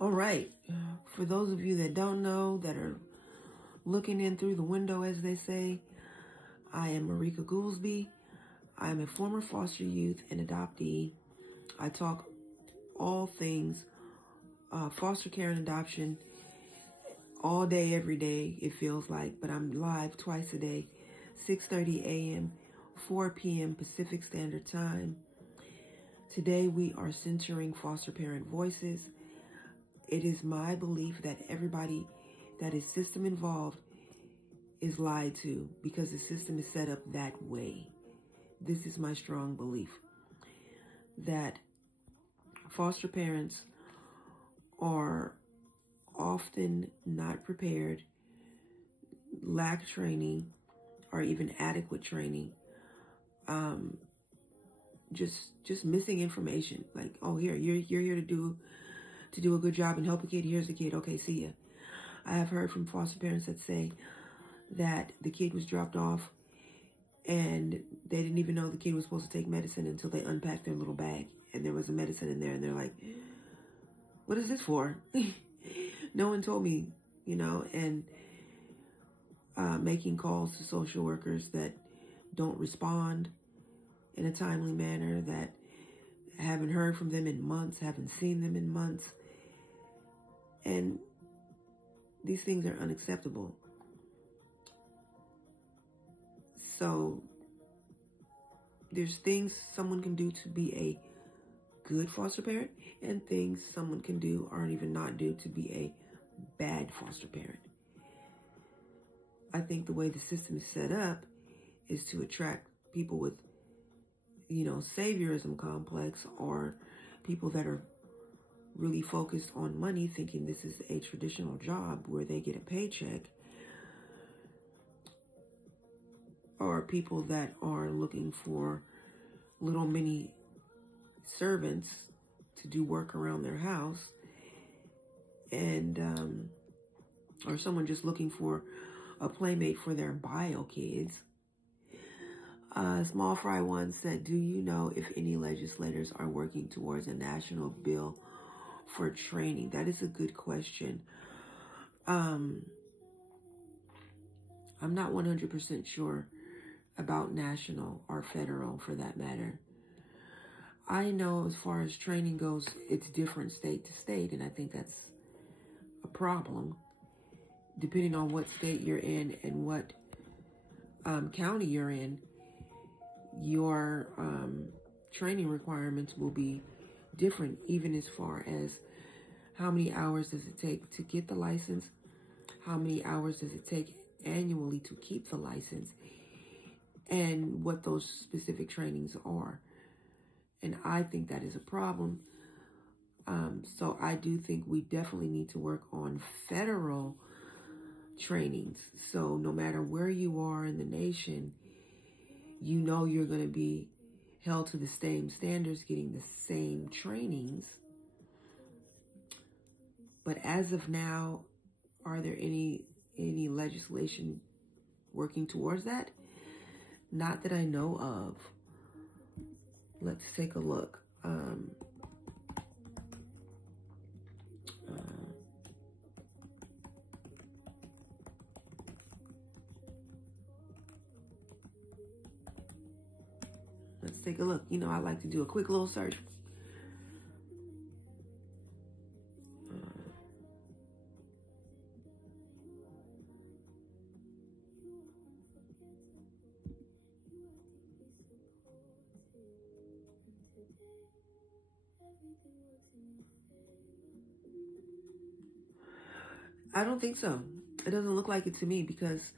All right. For those of you that don't know, that are looking in through the window, as they say, I am Marika Goolsby. I am a former foster youth and adoptee. I talk all things foster care and adoption all day, every day, it feels like. But I'm live twice a day, 6:30 a.m., 4 p.m. Pacific Standard Time. Today we are centering foster parent voices. It is my belief that everybody that is system involved is lied to because the system is set up that way. This is my strong belief that foster parents are often not prepared, lack training, or even adequate training. Just missing information. Like, oh, here you're here to do a good job and help a kid. Here's the kid. Okay, see ya. I have heard from foster parents that say that the kid was dropped off and they didn't even know the kid was supposed to take medicine until they unpacked their little bag and there was a medicine in there, and they're like, what is this for? No one told me, and making calls to social workers that don't respond in a timely manner, that haven't heard from them in months, haven't seen them in months. And these things are unacceptable. So there's things someone can do to be a good foster parent and things someone can do or even not do to be a bad foster parent. I think the way the system is set up is to attract people with, saviorism complex, or people that are really focused on money, thinking this is a traditional job where they get a paycheck, or people that are looking for little mini servants to do work around their house, and or someone just looking for a playmate for their bio kids. Small Fry One said, do you know if any legislators are working towards a national bill for training? That is a good question. I'm not 100% sure about national or federal, for that matter. I know as far as training goes, it's different state to state, and I think that's a problem. Depending on what state you're in and what county you're in, your training requirements will be different, even as far as how many hours does it take to get the license, how many hours does it take annually to keep the license, and what those specific trainings are. And I think that is a problem. So I do think we definitely need to work on federal trainings. So no matter where you are in the nation, you're going to be held to the same standards, getting the same trainings. But as of now, are there any legislation working towards that? Not that I know of. Let's take a look. Let's take a look. I like to do a quick little search. I don't think so. It doesn't look like it to me because,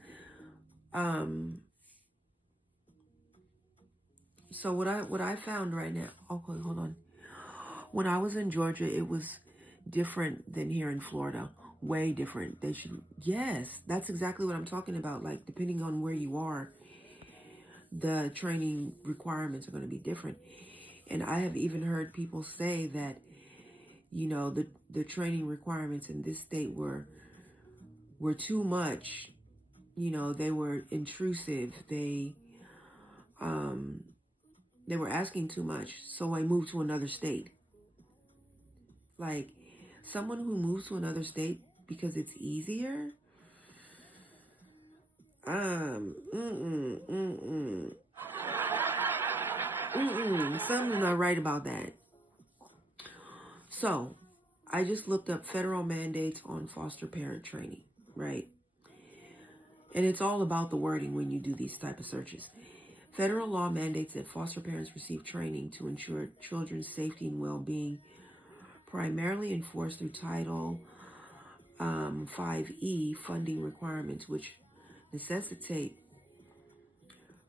so what I found right now, okay, hold on. When I was in Georgia, it was different than here in Florida. Way different. Yes, that's exactly what I'm talking about. Like, depending on where you are, the training requirements are going to be different. And I have even heard people say that, the training requirements in this state were too much. They were intrusive. They were asking too much. So I moved to another state. Like, someone who moves to another state because it's easier, something's not right about that. So, I just looked up federal mandates on foster parent training, right? And it's all about the wording when you do these type of searches. Federal law mandates that foster parents receive training to ensure children's safety and well-being, primarily enforced through Title 5E funding requirements, which necessitate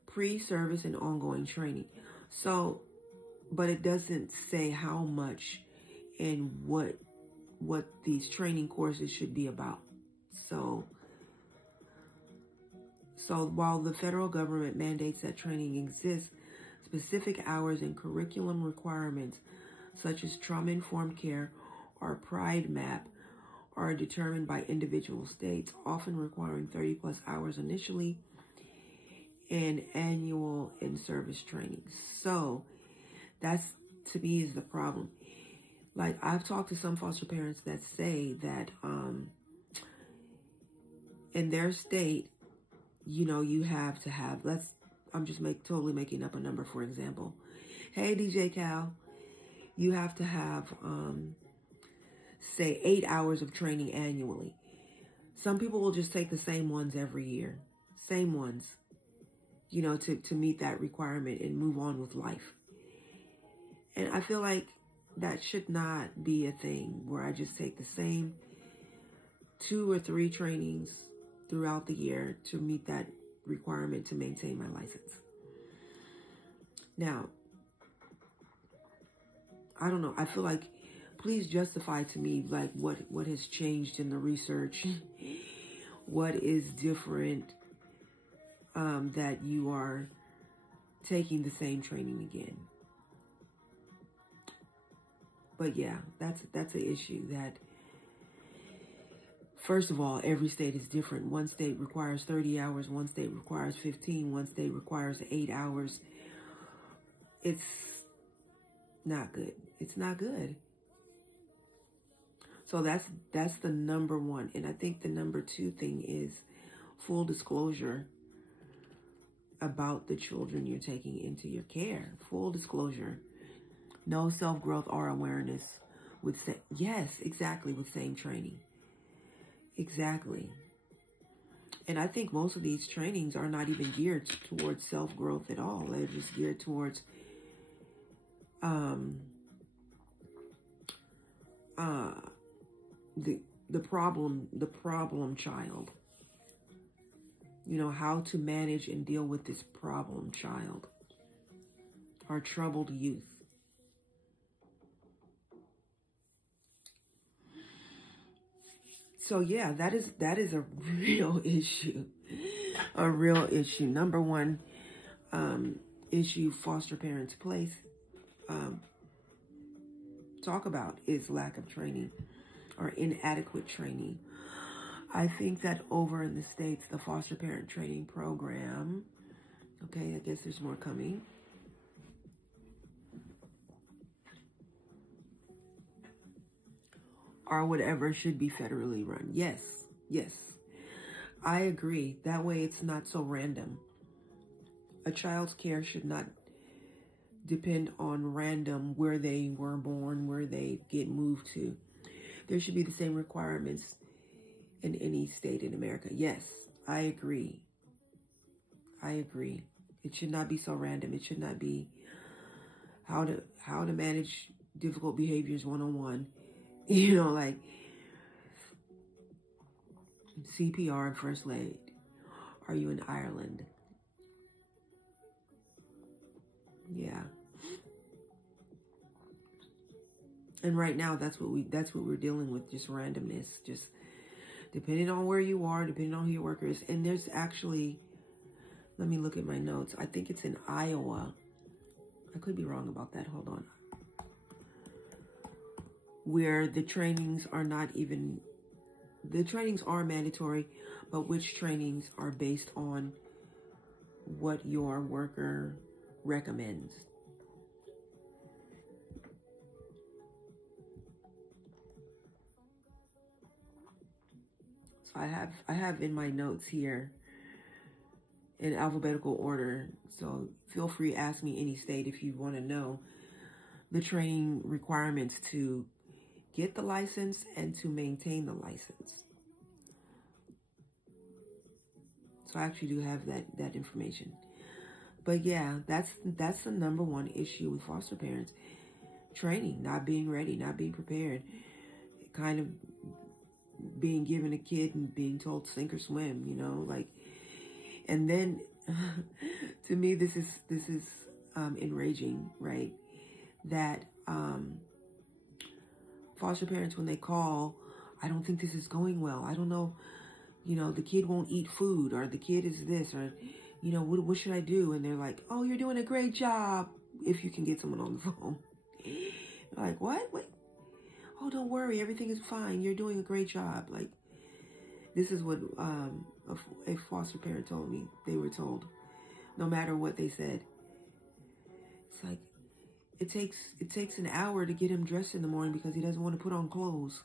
pre-service and ongoing training. So, but it doesn't say how much and what these training courses should be about. So while the federal government mandates that training exists, specific hours and curriculum requirements such as trauma-informed care or PRIDE map are determined by individual states, often requiring 30 plus hours initially and annual in-service training. So that's, to me, is the problem. Like, I've talked to some foster parents that say that in their state, you know, you have to have, I'm just totally making up a number, for example. Hey, DJ Cal, you have to have, say, 8 hours of training annually. Some people will just take the same ones every year. Same ones, you know, to meet that requirement and move on with life. And I feel like that should not be a thing where I just take the same 2 or 3 trainings throughout the year to meet that requirement to maintain my license. Now, I don't know. I feel like, please justify to me, like, what has changed in the research, what is different, that you are taking the same training again. But yeah, that's an issue that, first of all, every state is different. One state requires 30 hours, one state requires 15, one state requires 8 hours. It's not good. It's not good. So that's the number one. And I think the number 2 thing is full disclosure about the children you're taking into your care. Full disclosure. No self-growth or awareness with same training. Exactly. And I think most of these trainings are not even geared towards self-growth at all. They're just geared towards the problem child. You know, how to manage and deal with this problem child, our troubled youth. So yeah, that is a real issue. A real issue. Number 1 issue foster parents talk about is lack of training or inadequate training. I think that over in the States, the foster parent training program, okay, I guess there's more coming, or whatever, should be federally run. Yes. I agree. That way it's not so random. A child's care should not depend on random where they were born, where they get moved to. There should be the same requirements in any state in America. Yes, I agree. It should not be so random. It should not be how to manage difficult behaviors 101. You know, like CPR and first aid. Are you in Ireland? Yeah. And right now, that's what we're dealing with, just randomness, just depending on where you are, depending on who your worker is. And there's actually, let me look at my notes. I think it's in Iowa. I could be wrong about that. Hold on. Where the trainings are mandatory, but which trainings are based on what your worker recommends. So I have in my notes here in alphabetical order. So feel free to ask me any state if you want to know the training requirements to get the license and to maintain the license. So I actually do have that information. But yeah, that's the number one issue with foster parents. Training, not being ready, not being prepared, kind of being given a kid and being told sink or swim, you know, like, and then to me this is enraging, right? That foster parents, when they call, I don't think this is going well. I don't know, you know, the kid won't eat food, or the kid is this, or, you know, what should I do? And they're like, oh, you're doing a great job, if you can get someone on the phone. Like, what? Oh, don't worry, everything is fine. You're doing a great job. Like, this is what a foster parent told me. They were told, no matter what they said. It's like, it takes an hour to get him dressed in the morning because he doesn't want to put on clothes.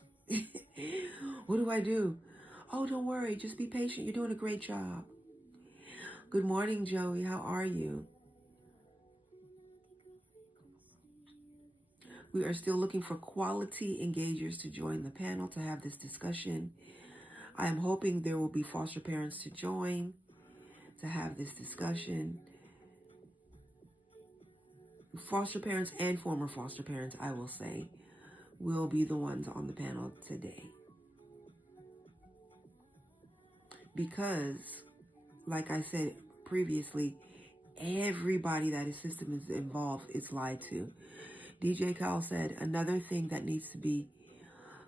What do I do? Oh, don't worry, just be patient. You're doing a great job. Good morning, Joey. How are you? We are still looking for quality engagers to join the panel to have this discussion. I am hoping there will be foster parents to join to have this discussion. Foster parents and former foster parents, I will say, will be the ones on the panel today. Because, like I said previously, everybody that is system is involved is lied to. DJ Kyle said, another thing that needs to be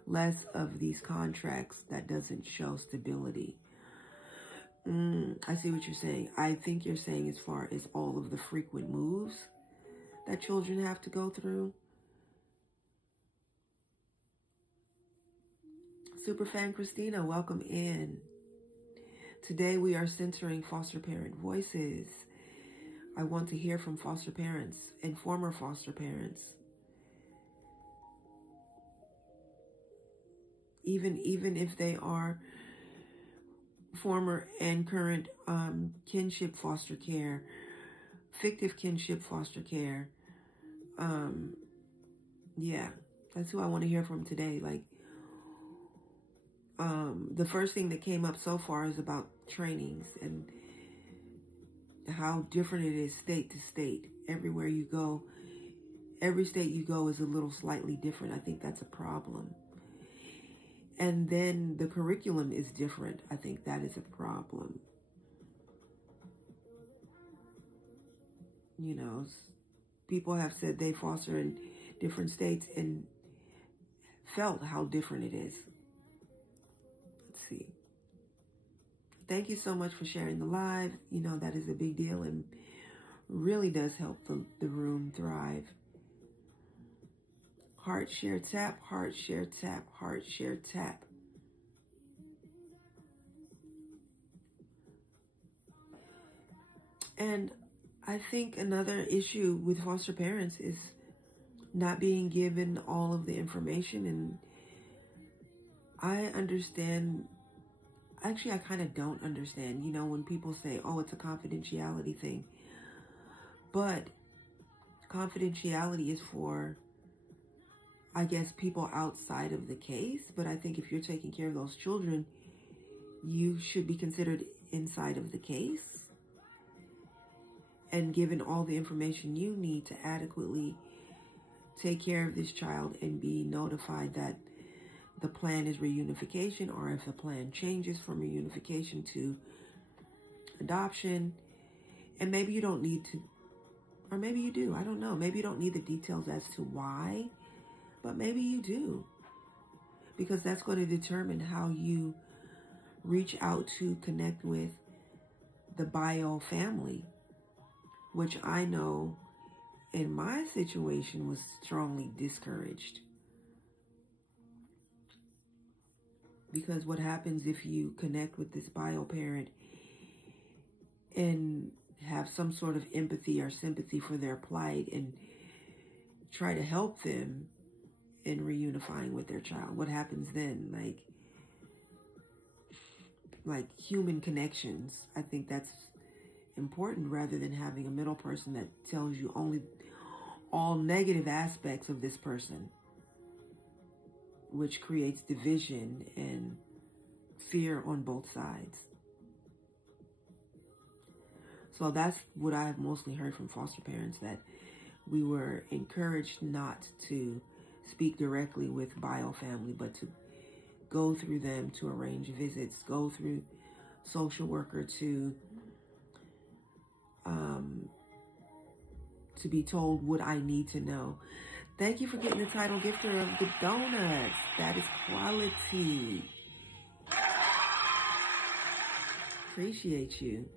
less of these contracts that doesn't show stability. I see what you're saying. I think you're saying as far as all of the frequent moves that children have to go through. Superfan Christina, welcome in. Today we are centering foster parent voices. I want to hear from foster parents and former foster parents. Even if they are former and current kinship foster care, fictive kinship foster care. Yeah, that's who I want to hear from today. Like, the first thing that came up so far is about trainings and how different it is state to state. Everywhere you go, every state you go is a little slightly different. I think that's a problem. And then the curriculum is different. I think that is a problem. You know, people have said they foster in different states and felt how different it is. Let's see. Thank you so much for sharing the live. You know, that is a big deal and really does help the room thrive. Heart, share, tap, heart, share, tap, heart, share, tap. And I think another issue with foster parents is not being given all of the information. And I understand, actually I kind of don't understand, you know, when people say, oh, it's a confidentiality thing. But confidentiality is for, I guess, people outside of the case. But I think if you're taking care of those children, you should be considered inside of the case and given all the information you need to adequately take care of this child and be notified that the plan is reunification, or if the plan changes from reunification to adoption. And maybe you don't need to, or maybe you do, I don't know. Maybe you don't need the details as to why, but maybe you do. Because that's going to determine how you reach out to connect with the bio family, which I know in my situation was strongly discouraged. Because what happens if you connect with this bio parent and have some sort of empathy or sympathy for their plight and try to help them in reunifying with their child? What happens then? Like, like human connections. I think that's important rather than having a middle person that tells you only all negative aspects of this person, which creates division and fear on both sides. So that's what I've mostly heard from foster parents, that we were encouraged not to speak directly with bio family, but to go through them to arrange visits, go through social worker to be told what I need to know. Thank you for getting the title gifter of the donuts. That is quality. Appreciate you.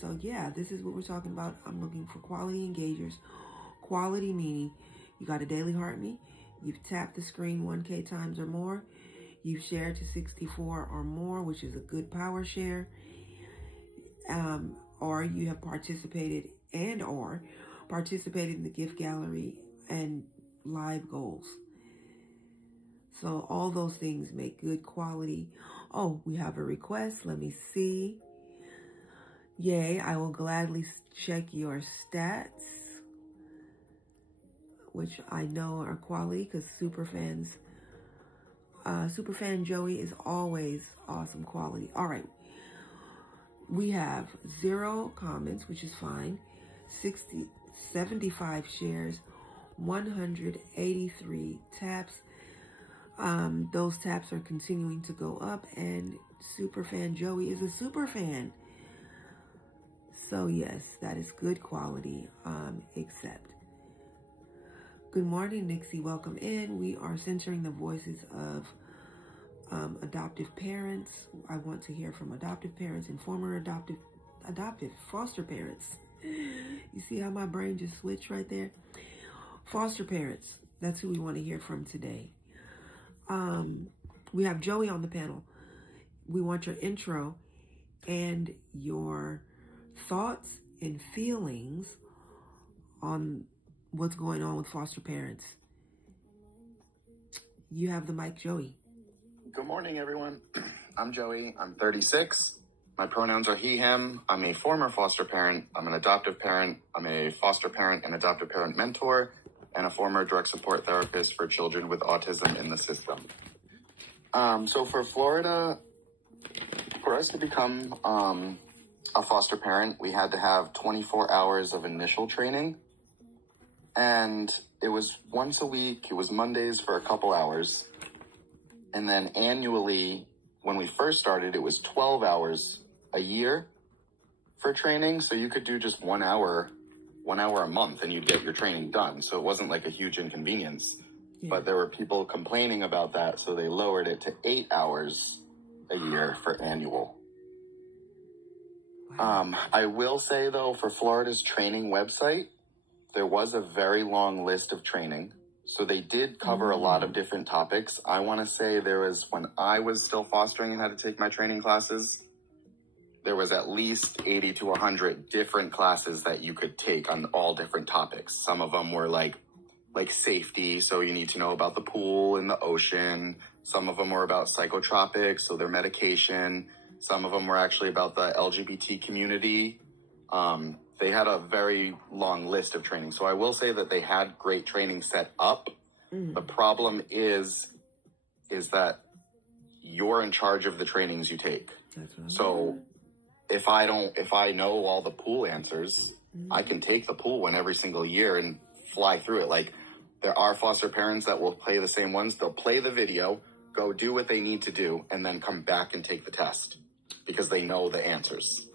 So yeah, this is what we're talking about. I'm looking for quality engagers. Quality meaning you got a daily heartbeat, you've tapped the screen 1K times or more, you've shared to 64 or more, which is a good power share, or you have participated in the gift gallery and live goals. So all those things make good quality. Oh, we have a request. Let me see. Yay, I will gladly check your stats, which I know are quality because Superfan Joey is always awesome quality. All right. We have 0 comments, which is fine. 75 shares, 183 taps. Those taps are continuing to go up, and Superfan Joey is a super fan. So yes, that is good quality, except. Good morning, Nixie. Welcome in. We are centering the voices of adoptive parents. I want to hear from adoptive parents and former adoptive foster parents. You see how my brain just switched right there? Foster parents. That's who we want to hear from today. We have Joey on the panel. We want your intro and your thoughts and feelings on what's going on with foster parents. You have the mic, Joey. Good morning, everyone. I'm Joey. I'm 36. My pronouns are he, him. I'm a former foster parent. I'm an adoptive parent. I'm a foster parent and adoptive parent mentor, and a former direct support therapist for children with autism in the system. So for Florida, for us to become a foster parent, we had to have 24 hours of initial training. And it was once a week. It was Mondays for a couple hours. And then annually, when we first started, it was 12 hours a year for training. So you could do just 1 hour a month and you'd get your training done. So it wasn't like a huge inconvenience. Yeah. But there were people complaining about that. So they lowered it to 8 hours a year for annual. Wow. I will say, though, for Florida's training website, there was a very long list of training. So they did cover a lot of different topics. I want to say there was, when I was still fostering and had to take my training classes, there was at least 80 to 100 different classes that you could take on all different topics. Some of them were like safety, so you need to know about the pool and the ocean. Some of them were about psychotropics, so their medication. Some of them were actually about the LGBT community. They had a very long list of training. So I will say that they had great training set up. The problem is that you're in charge of the trainings you take. So if I know all the pool answers, I can take the pool one every single year and fly through it. Like, there are foster parents that will play the same ones. They'll play the video, go do what they need to do, and then come back and take the test because they know the answers.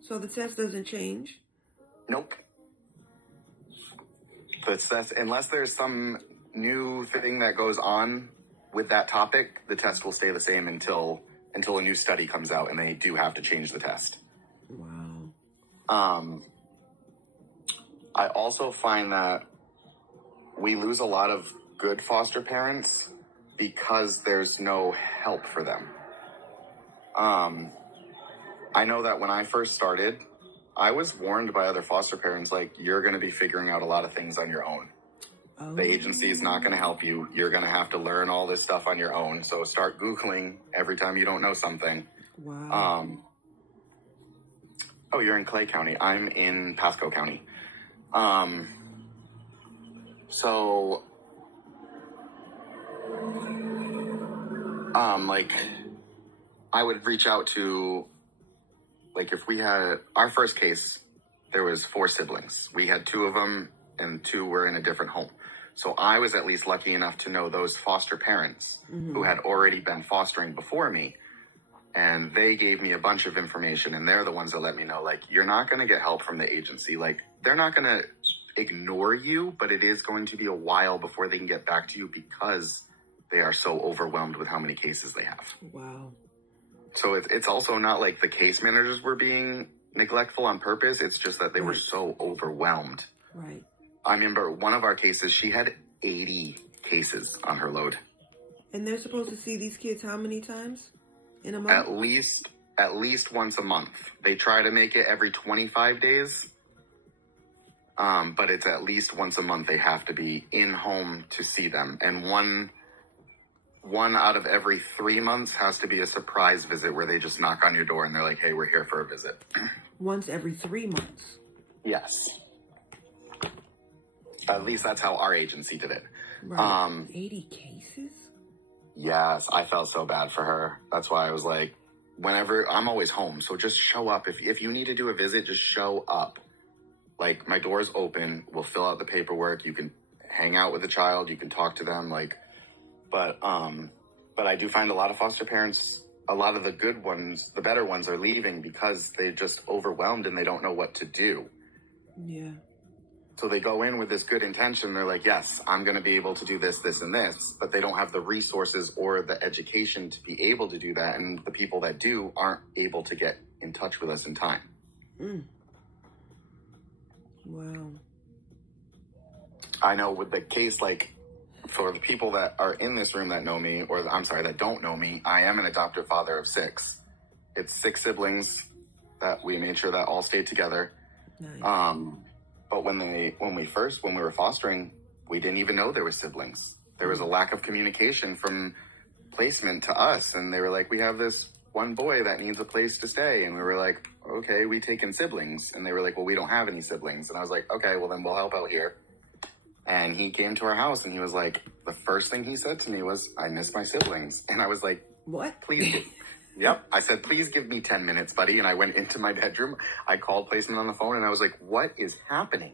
So the test doesn't change? Nope. Unless there's some new thing that goes on with that topic, the test will stay the same until a new study comes out and they do have to change the test. Wow. I also find that we lose a lot of good foster parents because there's no help for them. I know that when I first started, I was warned by other foster parents, like, you're going to be figuring out a lot of things on your own. Oh. The agency is not going to help you. You're going to have to learn all this stuff on your own. So start Googling every time you don't know something. Wow. Oh, you're in Clay County. I'm in Pasco County. So, like, I would reach out to, like, if we had our first case, there was 4 siblings. We had 2 of them, and 2 were in a different home. So I was at least lucky enough to know those foster parents who had already been fostering before me. And they gave me a bunch of information, and they're the ones that let me know, like, you're not going to get help from the agency. Like, they're not going to ignore you, but it is going to be a while before they can get back to you because they are so overwhelmed with how many cases they have. Wow. So it's also not like the case managers were being neglectful on purpose. It's just that they were so overwhelmed. Right. I remember one of our cases, she had 80 cases on her load. And they're supposed to see these kids how many times in a month? At least once a month. They try to make it every 25 days. But it's at least once a month they have to be in home to see them. And one out of every 3 months has to be a surprise visit where they just knock on your door and they're like, hey, we're here for a visit. Once every 3 months? Yes. At least that's how our agency did it. Right. 80 cases? Yes, I felt so bad for her. That's why I was like, whenever, I'm always home, so just show up. If you need to do a visit, just show up. Like, my door's open. We'll fill out the paperwork. You can hang out with the child. You can talk to them. Like, but I do find a lot of foster parents, a lot of the good ones, the better ones, are leaving because they're just overwhelmed and they don't know what to do. Yeah. So they go in with this good intention. They're like, yes, I'm going to be able to do this, this, and this. But they don't have the resources or the education to be able to do that. And the people that do aren't able to get in touch with us in time. Wow. I know with the case, like, for the people that are in this room that know me, or I'm sorry, that don't know me, I am an adoptive father of 6. It's 6 siblings that we made sure that all stayed together. Nice. But when we were fostering, we didn't even know there were siblings. There was a lack of communication from placement to us. And they were like, we have this one boy that needs a place to stay. And we were like, okay, we take in siblings. And they were like, well, we don't have any siblings. And I was like, okay, well then we'll help out here. And he came to our house and he was like, the first thing he said to me was, I miss my siblings. And I was like, what? Please. Yep. I said, please give me 10 minutes, buddy. And I went into my bedroom. I called placement on the phone and I was like, what is happening?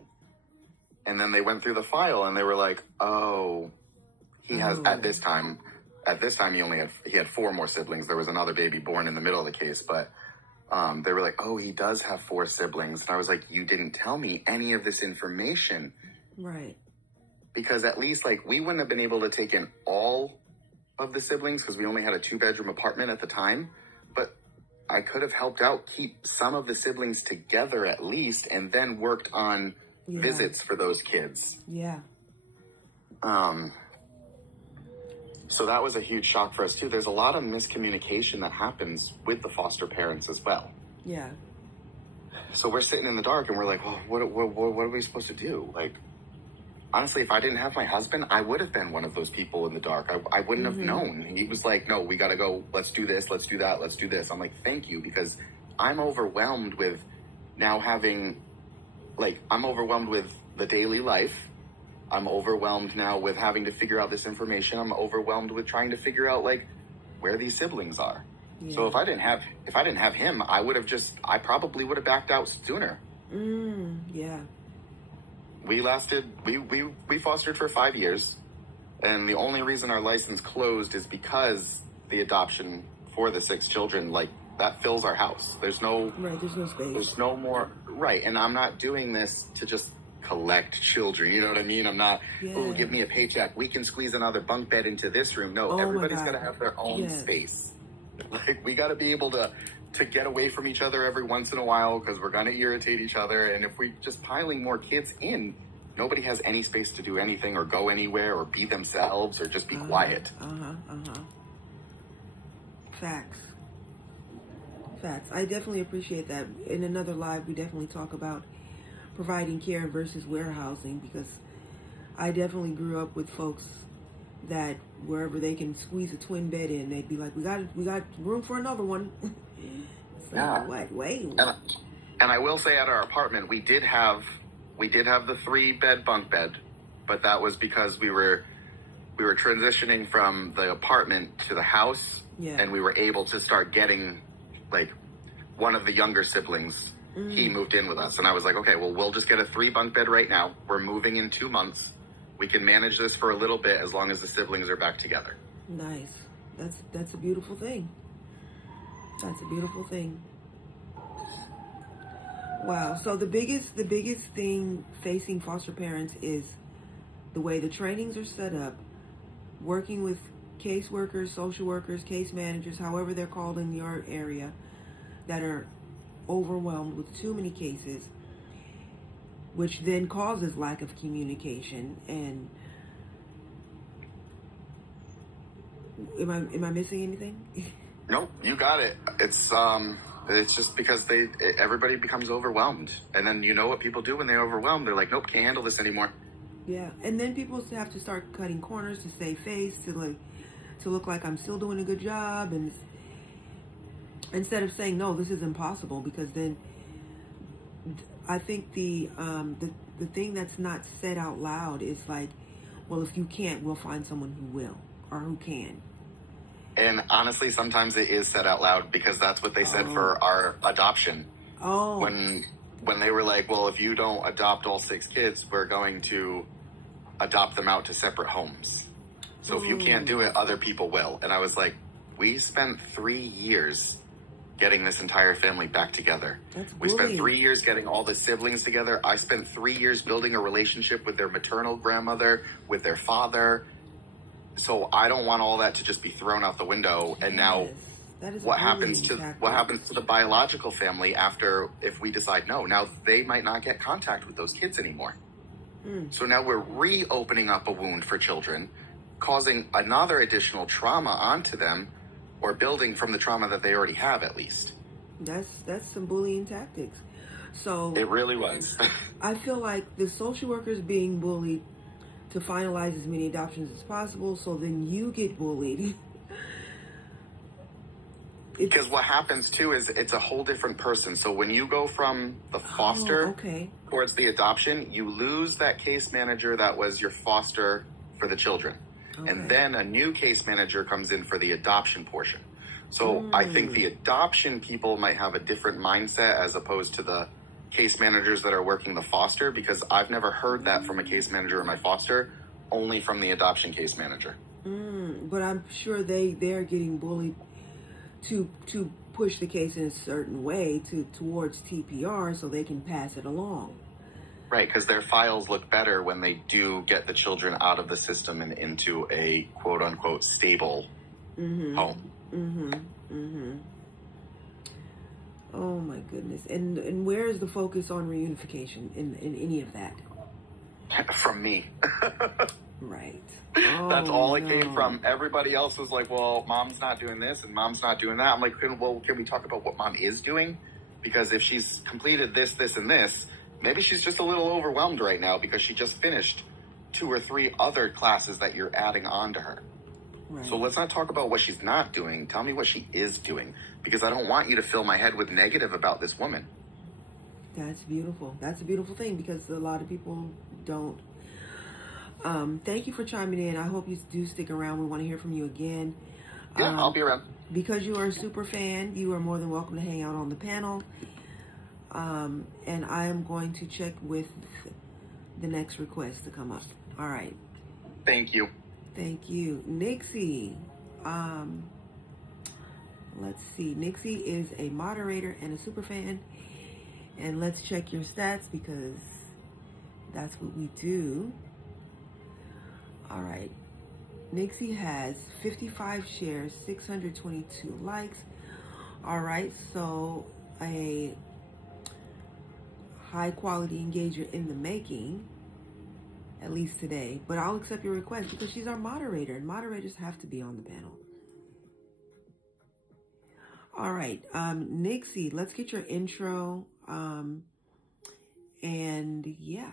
And then they went through the file and they were like, oh, he has, at this time, he had 4 more siblings. There was another baby born in the middle of the case, but they were like, oh, he does have 4 siblings. And I was like, you didn't tell me any of this information. Right. Because at least, like, we wouldn't have been able to take in all of the siblings because we only had a 2-bedroom apartment at the time, but I could have helped out keep some of the siblings together at least, and then worked on visits for those kids. Yeah. So that was a huge shock for us too. There's a lot of miscommunication that happens with the foster parents as well. Yeah. So we're sitting in the dark and we're like, well, what are we supposed to do? Like, honestly, if I didn't have my husband, I would have been one of those people in the dark. I wouldn't have known. He was like, no, we got to go. Let's do this. Let's do that. Let's do this. I'm like, thank you, because I'm overwhelmed with now having, like, I'm overwhelmed with the daily life. I'm overwhelmed now with having to figure out this information. I'm overwhelmed with trying to figure out, like, where these siblings are. Yeah. So if I didn't have him, I probably would have backed out sooner. Yeah. We fostered for 5 years, and the only reason our license closed is because the adoption for the 6 children, like, that fills our house. There's no space. There's no more, right, and I'm not doing this to just collect children, you know what I mean? I'm not, give me a paycheck, we can squeeze another bunk bed into this room. No, everybody's got to have their own space. Like, we got to be able to get away from each other every once in a while, because we're going to irritate each other. And if we just piling more kids in, nobody has any space to do anything or go anywhere or be themselves or just be quiet. Facts. I definitely appreciate that. In another live, we definitely talk about providing care versus warehousing, because I definitely grew up with folks that wherever they can squeeze a twin bed in, they'd be like, we got room for another one. It's Yeah. like, what? Wait. And I will say, at our apartment, we did have the 3-bed bunk bed, but that was because we were transitioning from the apartment to the house, Yeah. and we were able to start getting, like, one of the younger siblings. He moved in with us, and I was like, okay, well, we'll just get a 3-bunk bed right now. We're moving in 2 months. We can manage this for a little bit as long as the siblings are back together. Nice. That's a beautiful thing. That's a beautiful thing. Wow. So the biggest thing facing foster parents is the way the trainings are set up, working with caseworkers, social workers, case managers, however they're called in your area, that are overwhelmed with too many cases, which then causes lack of communication. And am I missing anything? Nope, you got it. It's just because everybody becomes overwhelmed, and then you know what people do when they're overwhelmed. They're like, nope, can't handle this anymore. Yeah, and then people have to start cutting corners to save face, to look like I'm still doing a good job, and instead of saying no, this is impossible, because then I think the thing that's not said out loud is like, well, if you can't, we'll find someone who will or who can. And honestly, sometimes it is said out loud, because that's what they said for our adoption. Oh. When they were like, well, if you don't adopt all 6 kids, we're going to adopt them out to separate homes. So if you can't do it, other people will. And I was like, we spent 3 years getting this entire family back together. We spent 3 years getting all the siblings together. I spent 3 years building a relationship with their maternal grandmother, with their father. So I don't want all that to just be thrown out the window. And now what happens to the biological family after, if we decide no? Now they might not get contact with those kids anymore. So now we're reopening up a wound for children, causing another additional trauma onto them, or building from the trauma that they already have, at least. That's some bullying tactics. So it really was. I feel like the social workers being bullied to finalize as many adoptions as possible, so then you get bullied. Because what happens too is it's a whole different person. So when you go from the foster towards the adoption, you lose that case manager that was your foster for the children. And then a new case manager comes in for the adoption portion. So I think the adoption people might have a different mindset as opposed to the case managers that are working the foster, because I've never heard that from a case manager or my foster, only from the adoption case manager. But I'm sure they're getting bullied to push the case in a certain way towards TPR so they can pass it along. Right, because their files look better when they do get the children out of the system and into a quote-unquote stable home. Oh my goodness. And where is the focus on reunification in any of that? From me. Right. That's all it came from. Everybody else was like, well, mom's not doing this and mom's not doing that. I'm like, well, can we talk about what mom is doing? Because if she's completed this, this, and this, maybe she's just a little overwhelmed right now because she just finished 2 or 3 other classes that you're adding on to her. Right. So let's not talk about what she's not doing. Tell me what she is doing, because I don't want you to fill my head with negative about this woman. That's beautiful. That's a beautiful thing, because a lot of people don't. Thank you for chiming in. I hope you do stick around. We want to hear from you again. Yeah, I'll be around. Because you are a super fan, you are more than welcome to hang out on the panel. And I am going to check with the next request to come up. All right. Thank you. Thank you. Nixie. Let's see. Nixie is a moderator and a super fan. And let's check your stats, because that's what we do. All right. Nixie has 55 shares, 622 likes. All right. So a high quality engager in the making, at least today. But I'll accept your request because she's our moderator, and moderators have to be on the panel. All right, Nixie, let's get your intro. And yeah,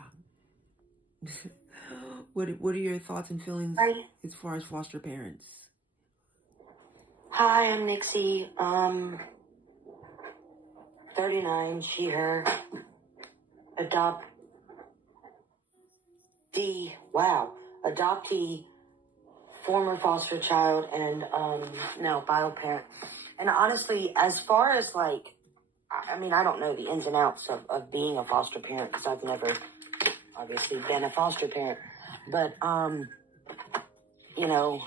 What are your thoughts and feelings Hi. as far as foster parents? Hi, I'm Nixie. 39, she, her. Adoptee, former foster child, and now bio parent. And honestly, as far as like, I mean, I don't know the ins and outs of being a foster parent because I've never obviously been a foster parent. But, you know,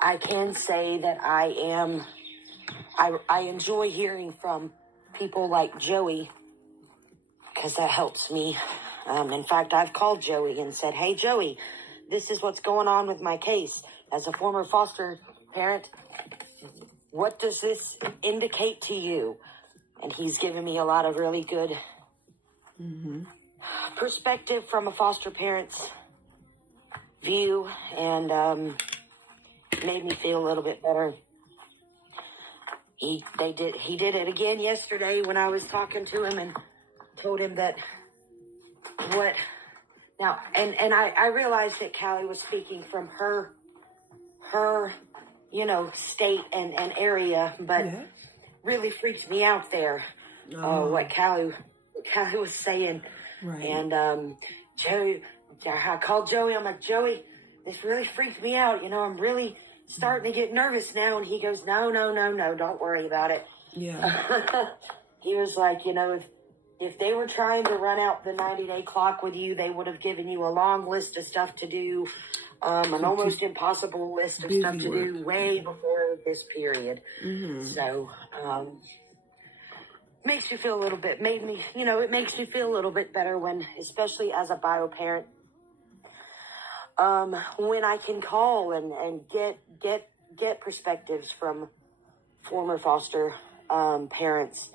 I can say that I enjoy hearing from people like Joey because that helps me. In fact, I've called Joey and said, hey, Joey, this is what's going on with my case. As a former foster parent, what does this indicate to you? And he's given me a lot of really good perspective from a foster parent's view and made me feel a little bit better. He did it again yesterday when I was talking to him and told him that what now and I realized that Callie was speaking from her state and area, but Yeah. really freaked me out there. What Callie was saying. Right. And Joey, I called Joey. I'm like, Joey, this really freaked me out. I'm really starting to get nervous now. And he goes, no, don't worry about it. Yeah. He was like, if they were trying to run out the 90-day clock with you, they would have given you a long list of stuff to do, an almost impossible list of stuff to do way before this period. So, makes you feel a little bit, it makes me feel a little bit better when, especially as a bio parent, when I can call and get perspectives from former foster parents.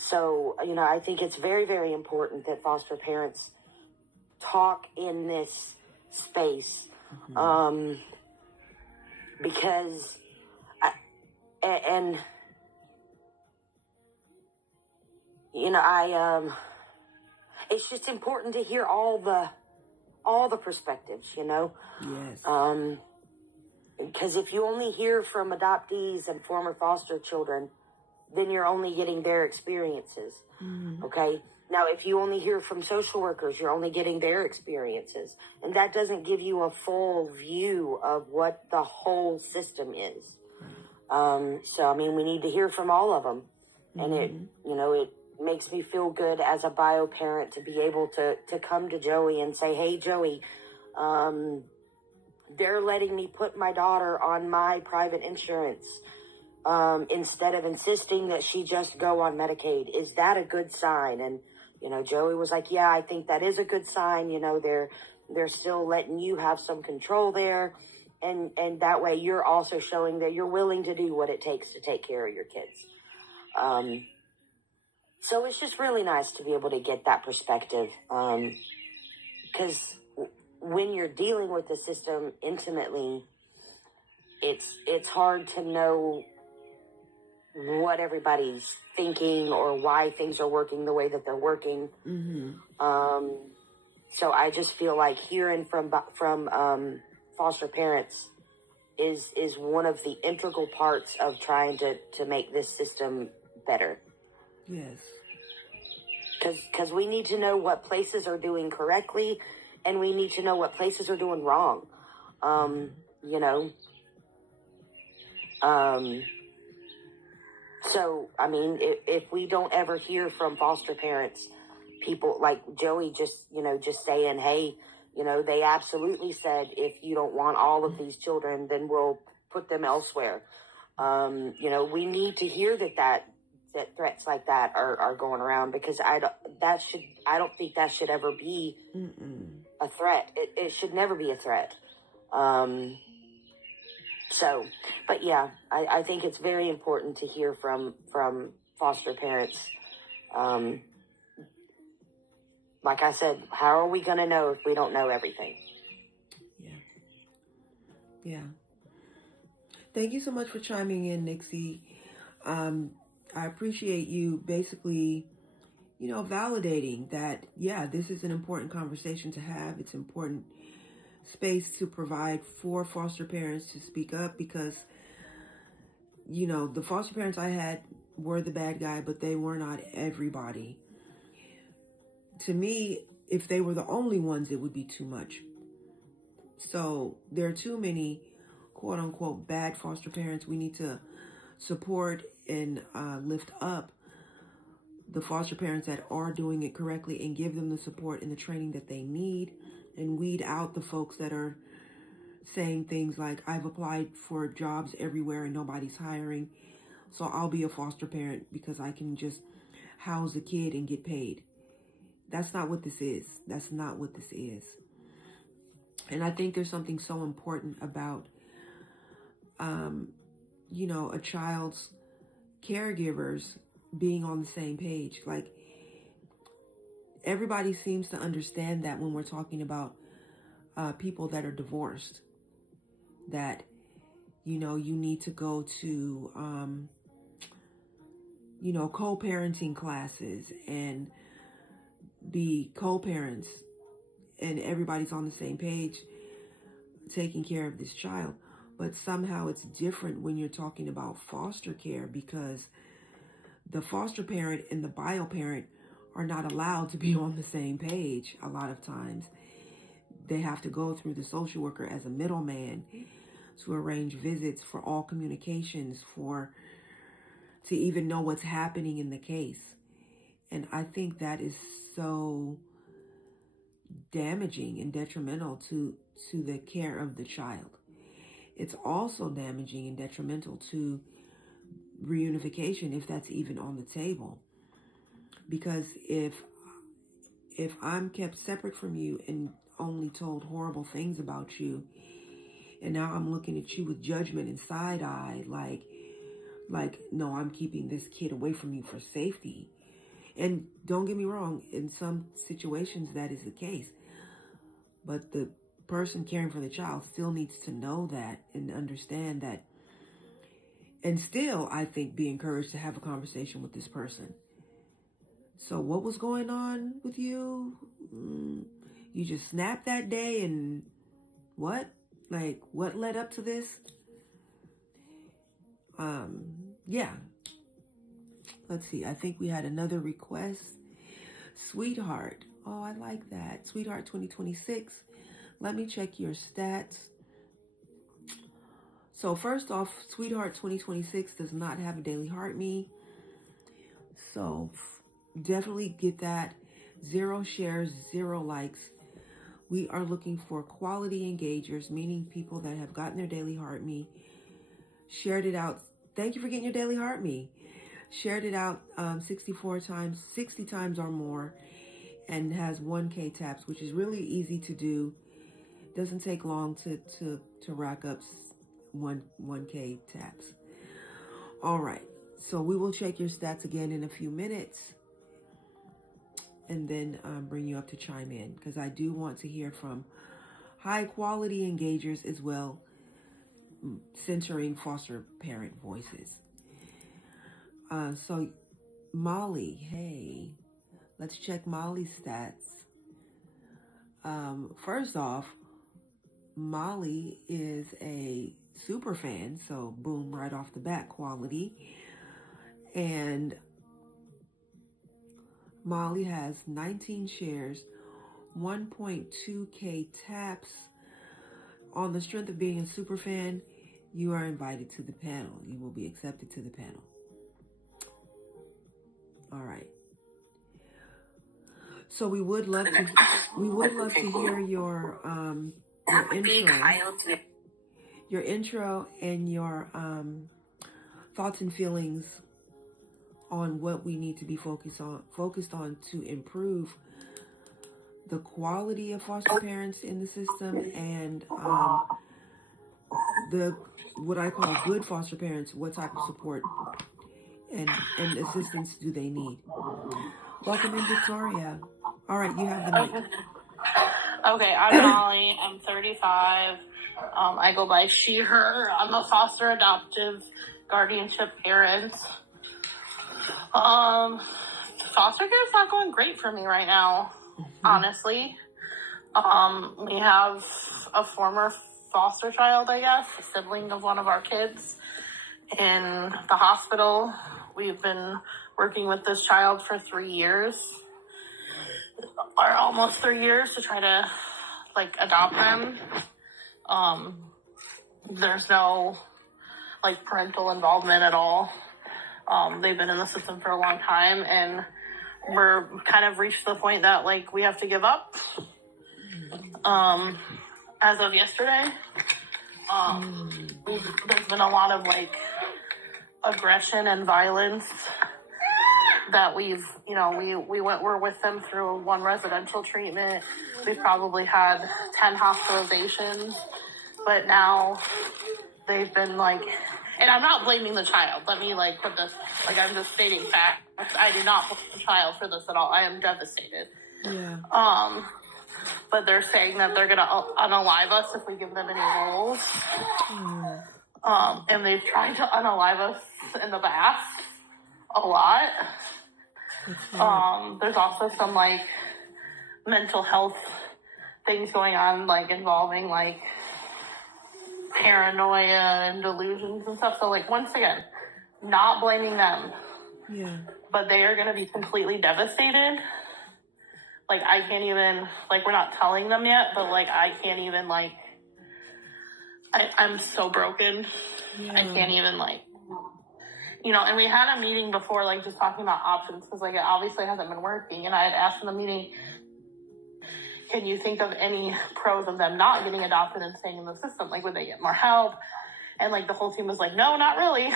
So, I think it's very, very important that foster parents talk in this space, because it's just important to hear all the perspectives, Yes. Because if you only hear from adoptees and former foster children, then you're only getting their experiences. Okay. Now, if you only hear from social workers, you're only getting their experiences. And that doesn't give you a full view of what the whole system is. So, we need to hear from all of them. And it makes me feel good as a bio parent to be able to come to Joey and say, hey, Joey, they're letting me put my daughter on my private insurance instead of insisting that she just go on Medicaid. Is that a good sign? And, Joey was like, yeah, I think that is a good sign. They're still letting you have some control there. And that way you're also showing that you're willing to do what it takes to take care of your kids. So it's just really nice to be able to get that perspective. Because when you're dealing with the system intimately, it's hard to know what everybody's thinking or why things are working the way that they're working. So I just feel like hearing from foster parents is one of the integral parts of trying to make this system better. Yes. Because we need to know what places are doing correctly, and we need to know what places are doing wrong. So, if we don't ever hear from foster parents, people like Joey just saying, hey, they absolutely said, if you don't want all of these children, then we'll put them elsewhere. We need to hear that threats like that are going around, because I don't think that should ever be a threat. It should never be a threat. But yeah, I think it's very important to hear from foster parents. Like I said, how are we going to know if we don't know everything? Yeah. Thank you so much for chiming in, Nixie. I appreciate you basically validating that, yeah, this is an important conversation to have. It's important space to provide for foster parents to speak up, because, the foster parents I had were the bad guy, but they were not everybody. To me, if they were the only ones, it would be too much. So there are too many quote unquote bad foster parents. We need to support and lift up the foster parents that are doing it correctly and give them the support and the training that they need, and weed out the folks that are saying things like, I've applied for jobs everywhere and nobody's hiring, so I'll be a foster parent because I can just house a kid and get paid. That's not what this is. That's not what this is. And I think there's something so important about, a child's caregivers being on the same page. Like, everybody seems to understand that when we're talking about people that are divorced, that, you need to go to, co-parenting classes and be co-parents, and everybody's on the same page taking care of this child. But somehow it's different when you're talking about foster care, because the foster parent and the bio parent are not allowed to be on the same page. A lot of times they have to go through the social worker as a middleman to arrange visits for all communications, to even know what's happening in the case. And I think that is so damaging and detrimental to the care of the child. It's also damaging and detrimental to reunification, if that's even on the table. Because if I'm kept separate from you and only told horrible things about you, and now I'm looking at you with judgment and side eye, like, no, I'm keeping this kid away from you for safety. And don't get me wrong, in some situations that is the case. But the person caring for the child still needs to know that and understand that, and still, I think, be encouraged to have a conversation with this person. So what was going on with you? You just snapped that day, and what? Like, what led up to this? Yeah. Let's see. I think we had another request. Sweetheart. Oh, I like that. Sweetheart 2026. Let me check your stats. So first off, Sweetheart 2026 does not have a daily heart me. So definitely get that. 0 shares, 0 likes. We are looking for quality engagers, meaning people that have gotten their daily heart me, shared it out. Thank you for getting your daily heart me. Shared it out 60 times or more, and has 1K taps, which is really easy to do. Doesn't take long to rack up 1K taps. All right. So we will check your stats again in a few minutes, and then bring you up to chime in, because I do want to hear from high quality engagers as well, centering foster parent voices. So Molly, hey, let's check Molly's stats. First off, Molly is a super fan, so boom, right off the bat, quality. And Molly has 19 shares, 1.2K taps. On the strength of being a super fan, you are invited to the panel. You will be accepted to the panel. All right. So we would love to hear your intro and your thoughts and feelings on what we need to be focused on to improve the quality of foster parents in the system, and the what I call good foster parents. What type of support and assistance do they need? Welcome in, Victoria. All right, you have the mic. Okay, I'm Molly. I'm 35. I go by she, her. I'm a foster adoptive guardianship parent. foster care is not going great for me right now, honestly. We have a former foster child, I guess, a sibling of one of our kids in the hospital. We've been working with this child for 3 years, or almost 3 years, to try to, like, adopt them. There's no, like, parental involvement at all. They've been in the system for a long time, and we're kind of reached the point that, like, we have to give up. As of yesterday, there's been a lot of, like, aggression and violence that we're with them through one residential treatment. We've probably had 10 hospitalizations, but now they've been, like, and I'm not blaming the child. Let me, like, put this, like, I'm just stating facts. I do not blame the child for this at all. I am devastated. Yeah. But they're saying that they're going to unalive us if we give them any roles. And they've tried to unalive us in the past a lot. There's also some, like, mental health things going on, like, involving, like, paranoia and delusions and stuff. So, like, once again, not blaming them. Yeah. But they are going to be completely devastated. Like, I can't even, like, we're not telling them yet, but, like, I can't even, like, I'm so broken. Yeah. I can't even, like, and we had a meeting before, like, just talking about options, because, like, it obviously hasn't been working, and I had asked in the meeting, can you think of any pros of them not getting adopted and staying in the system? Like, would they get more help? And, like, the whole team was like, no, not really.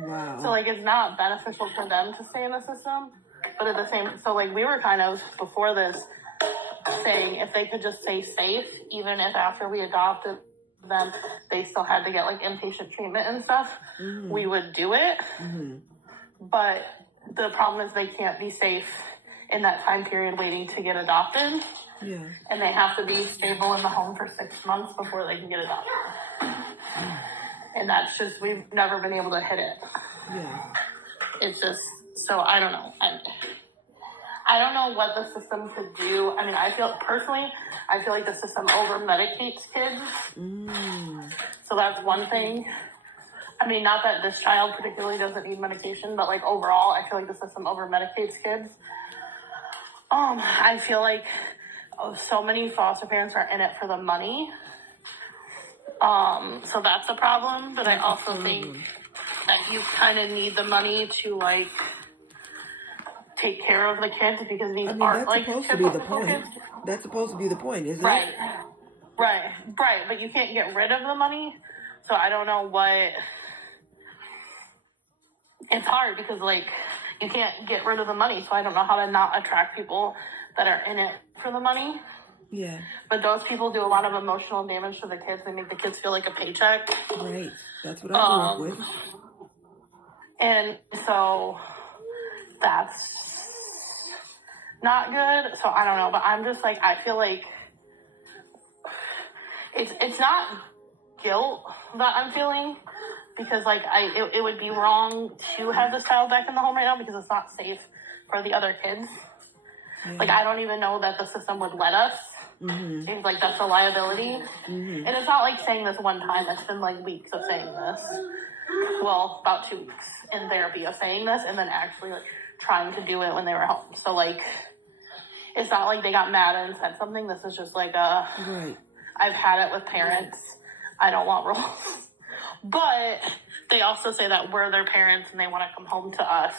Wow. So, like, it's not beneficial for them to stay in the system. But at the same, so, like, we were kind of, before this, saying if they could just stay safe, even if after we adopted them, they still had to get, like, inpatient treatment and stuff, we would do it. But the problem is they can't be safe in that time period waiting to get adopted. Yeah. And they have to be stable in the home for 6 months before they can get adopted. And that's just, we've never been able to hit it. Yeah. It's just, so I don't know. I don't know what the system could do. I mean, I feel like the system over-medicates kids. So that's one thing. I mean, not that this child particularly doesn't need medication, but, like, overall, I feel like the system over-medicates kids. I feel like so many foster parents are in it for the money. So that's a problem, but I also think that you kind of need the money to, like, take care of the kids, because these aren't, like, supposed to be the point. Kids. That's supposed to be the point, isn't it? Right, but you can't get rid of the money, so I don't know what, it's hard, because, like, you can't get rid of the money, so I don't know how to not attract people that are in it for the money. Yeah. But those people do a lot of emotional damage to the kids. They make the kids feel like a paycheck. Right. That's what I grew up with. And so that's not good. So I don't know. But I'm just, like, I feel like it's not guilt that I'm feeling, because, like, it would be wrong to have this child back in the home right now, because it's not safe for the other kids. Yeah. Like, I don't even know that the system would let us. Seems like that's a liability. And it's not like saying this one time. It's been, like, weeks of saying this. Well, about 2 weeks in therapy of saying this, and then actually, like, trying to do it when they were home. So, like, it's not like they got mad and said something. This is just, like, right. I've had it with parents. I don't want rules. But they also say that we're their parents and they want to come home to us.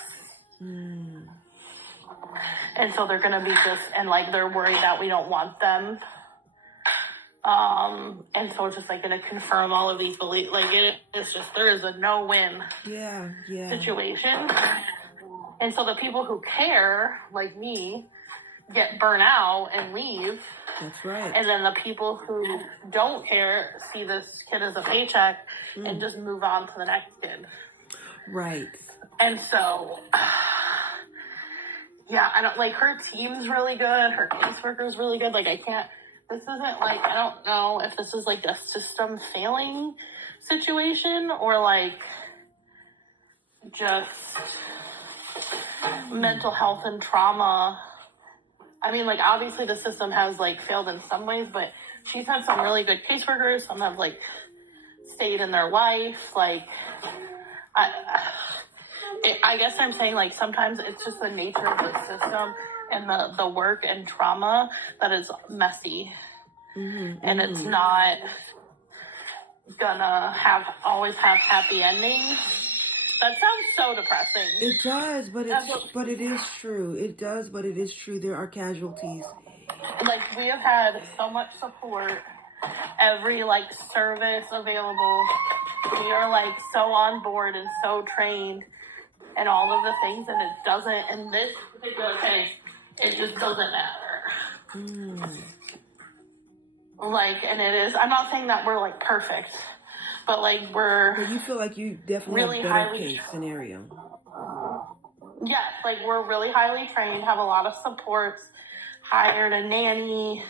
And so they're going to be just, and, like, they're worried that we don't want them. And so it's just, like, going to confirm all of these beliefs. Like, it's just, there is a no-win situation. And so the people who care, like me, get burnt out and leave. That's right. And then the people who don't care see this kid as a paycheck and just move on to the next kid. Right. And so, yeah, I don't, like, her team's really good. Her caseworker's really good. Like, this isn't, like, I don't know if this is, like, a system failing situation or, like, just mental health and trauma. I mean, like, obviously the system has, like, failed in some ways, but she's had some really good caseworkers. Some have, like, stayed in their life. Like, I guess I'm saying, like, sometimes it's just the nature of the system and the work and trauma that is messy. And it's not gonna always have happy endings. That sounds so depressing. It does, but it is true. It does, but it is true. There are casualties. Like, we have had so much support, every, like, service available. We are, like, so on board and so trained and all of the things, and it doesn't, in this particular case, it just doesn't matter. Like, and it is, I'm not saying that we're, like, perfect, but, like, But you feel like you definitely really have better case scenario. Yeah, like, we're really highly trained, have a lot of supports, hired a nanny,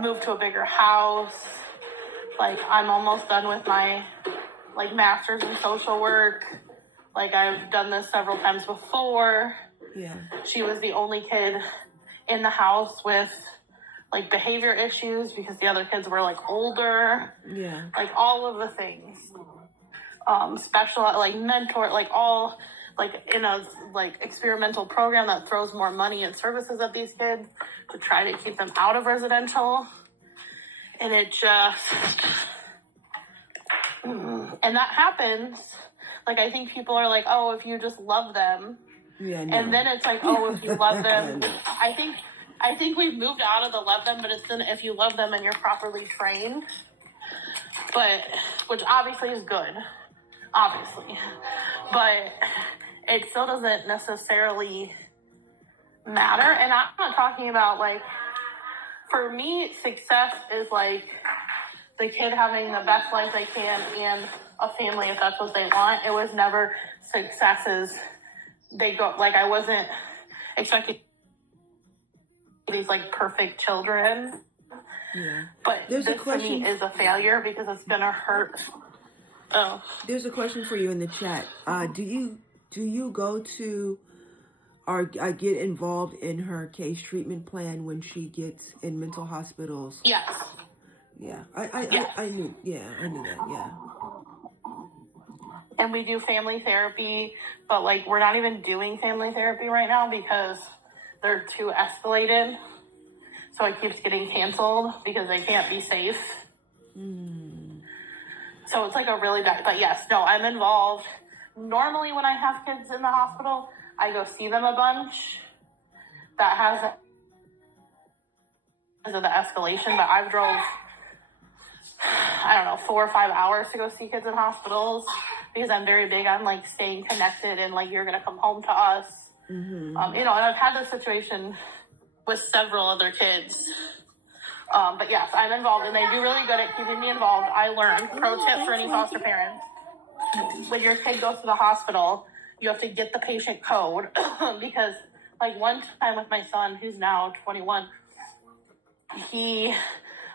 moved to a bigger house. Like, I'm almost done with my, like, master's in social work. Like, I've done this several times before. Yeah. She was the only kid in the house with, like, behavior issues because the other kids were, like, older. Yeah. Like, all of the things. Special, like, mentor, like, all, like, in a, like, experimental program that throws more money and services at these kids to try to keep them out of residential. And it just, and that happens. Like, I think people are like, oh, if you just love them. Yeah, no. And then it's like, oh, if you love them. I think we've moved out of the love them, but it's then if you love them and you're properly trained. But, which obviously is good. Obviously. But it still doesn't necessarily matter. And I'm not talking about, like, for me, success is, like, the kid having the best life they can and a family if that's what they want. It was never successes. They go, like, I wasn't expecting these, like, perfect children. Yeah. But There's this a question. to me is a failure because it's gonna hurt. Oh. There's a question for you in the chat. Do you go to or get involved in her case treatment plan when she gets in mental hospitals? Yes. Yeah. Yes. I knew that. Yeah. And we do family therapy, but, like, we're not even doing family therapy right now because they're too escalated. So it keeps getting canceled because they can't be safe. So it's, like, a really bad, but yes, no, I'm involved. Normally when I have kids in the hospital, I go see them a bunch. That has because of the escalation, but I've drove, I don't know, 4 or 5 hours to go see kids in hospitals because I'm very big on, like, staying connected and, like, you're going to come home to us. You know, and I've had this situation with several other kids. But yes, I'm involved and they do really good at keeping me involved. I learned, pro tip for any foster parents, when your kid goes to the hospital, you have to get the patient code because, like, one time with my son, who's now 21, he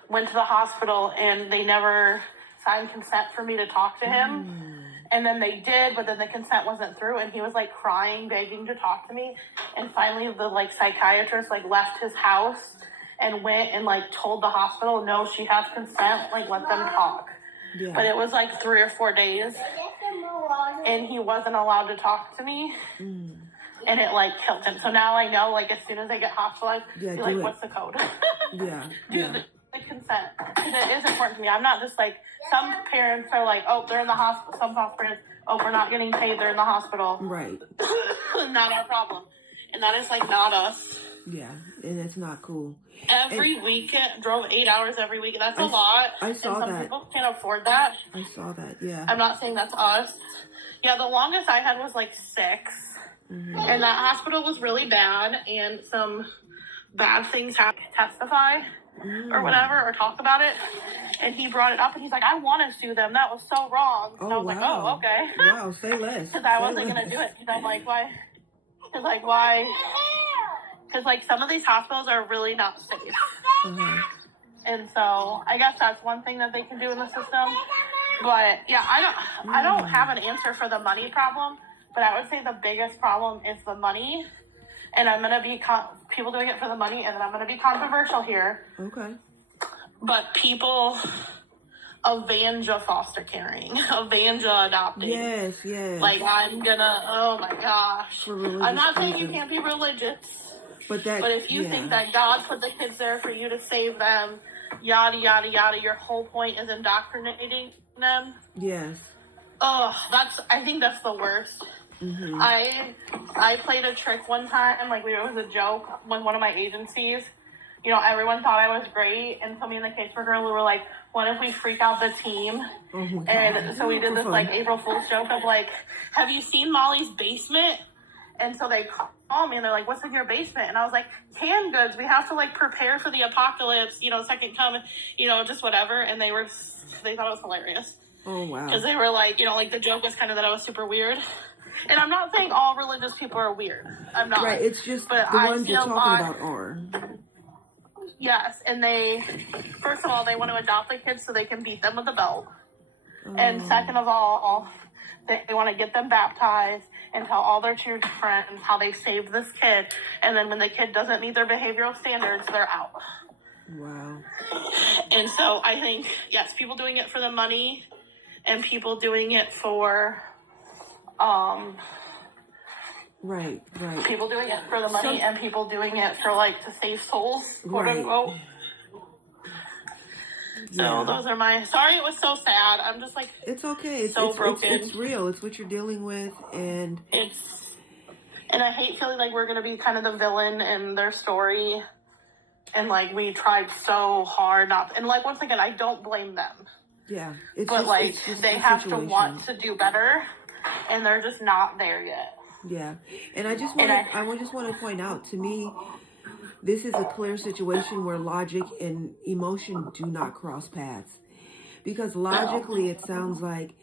went to the hospital and they never signed consent for me to talk to him. And then they did, but then the consent wasn't through and he was, like, crying, begging to talk to me. And finally the, like, psychiatrist, like, left his house and went and, like, told the hospital, no, she has consent, like, let them talk. Yeah. But it was, like, 3 or 4 days and he wasn't allowed to talk to me. And it, like, killed him. So now I know, like, as soon as I get hospitalized, be like, what's the code? Do the consent. Because it is important to me. I'm not just, like, some parents are like, oh, they're in the hospital. Some foster parents, oh, we're not getting paid, they're in the hospital. Right. Not our problem. And that is, like, not us. Yeah, and it's not cool. Every weekend, drove 8 hours every week. That's a lot. I saw and some that. people can't afford that. I saw that, yeah. I'm not saying that's us. Yeah, the longest I had was, like, 6. And that hospital was really bad, and some bad things happened. Testify or whatever, or talk about it. And he brought it up, and he's like, I want to sue them. That was so wrong. And I was like, oh, okay. Wow, say less. Because I wasn't going to do it. Because I'm like, why? Because, like, why? Because, like, some of these hospitals are really not safe. And so I guess that's one thing that they can do in the system. But, yeah, I don't have an answer for the money problem. but I would say the biggest problem is the money. And I'm going to be people doing it for the money, and then I'm going to be controversial here. Okay. But people Avanja foster caring, Avanja adopting. Yes, yes. Like, oh my gosh. I'm not saying you can't be religious. But if you think that God put the kids there for you to save them, yada, yada, yada, your whole point is indoctrinating them. Yes. Oh, I think that's the worst. Mm-hmm. I played a trick one time, like it was a joke with one of my agencies. You know, everyone thought I was great, and so me and the caseworker were like, what if we freak out the team? Oh, and so we did this like April Fool's joke of like, have you seen Molly's basement? And so they call me and they're like, what's in your basement? And I was like, canned goods. We have to like prepare for the apocalypse, you know, second coming, you know, just whatever. And they thought it was hilarious. Oh, wow. Because they were like, you know, like the joke was kind of that I was super weird. And I'm not saying all religious people are weird. I'm not. Right, it's just the ones you're talking about are. Yes, and first of all, they want to adopt the kids so they can beat them with a belt. Oh. And second of all, they want to get them baptized and tell all their true friends how they saved this kid. And then when the kid doesn't meet their behavioral standards, they're out. Wow. And so I think, yes, people doing it for the money and people doing it for... Right. People doing it for the money and people doing it for, like, to save souls, quote unquote. So those are sorry it was so sad. I'm just, like, it's okay. It's broken. It's real. It's what you're dealing with, and... And I hate feeling like we're going to be kind of the villain in their story. And, like, we tried so hard not... And, like, once again, I don't blame them. Yeah. But they have to want to do better, and they're just not there yet. Yeah, and I just want to point out, to me, this is a clear situation where logic and emotion do not cross paths. Because logically, it sounds like,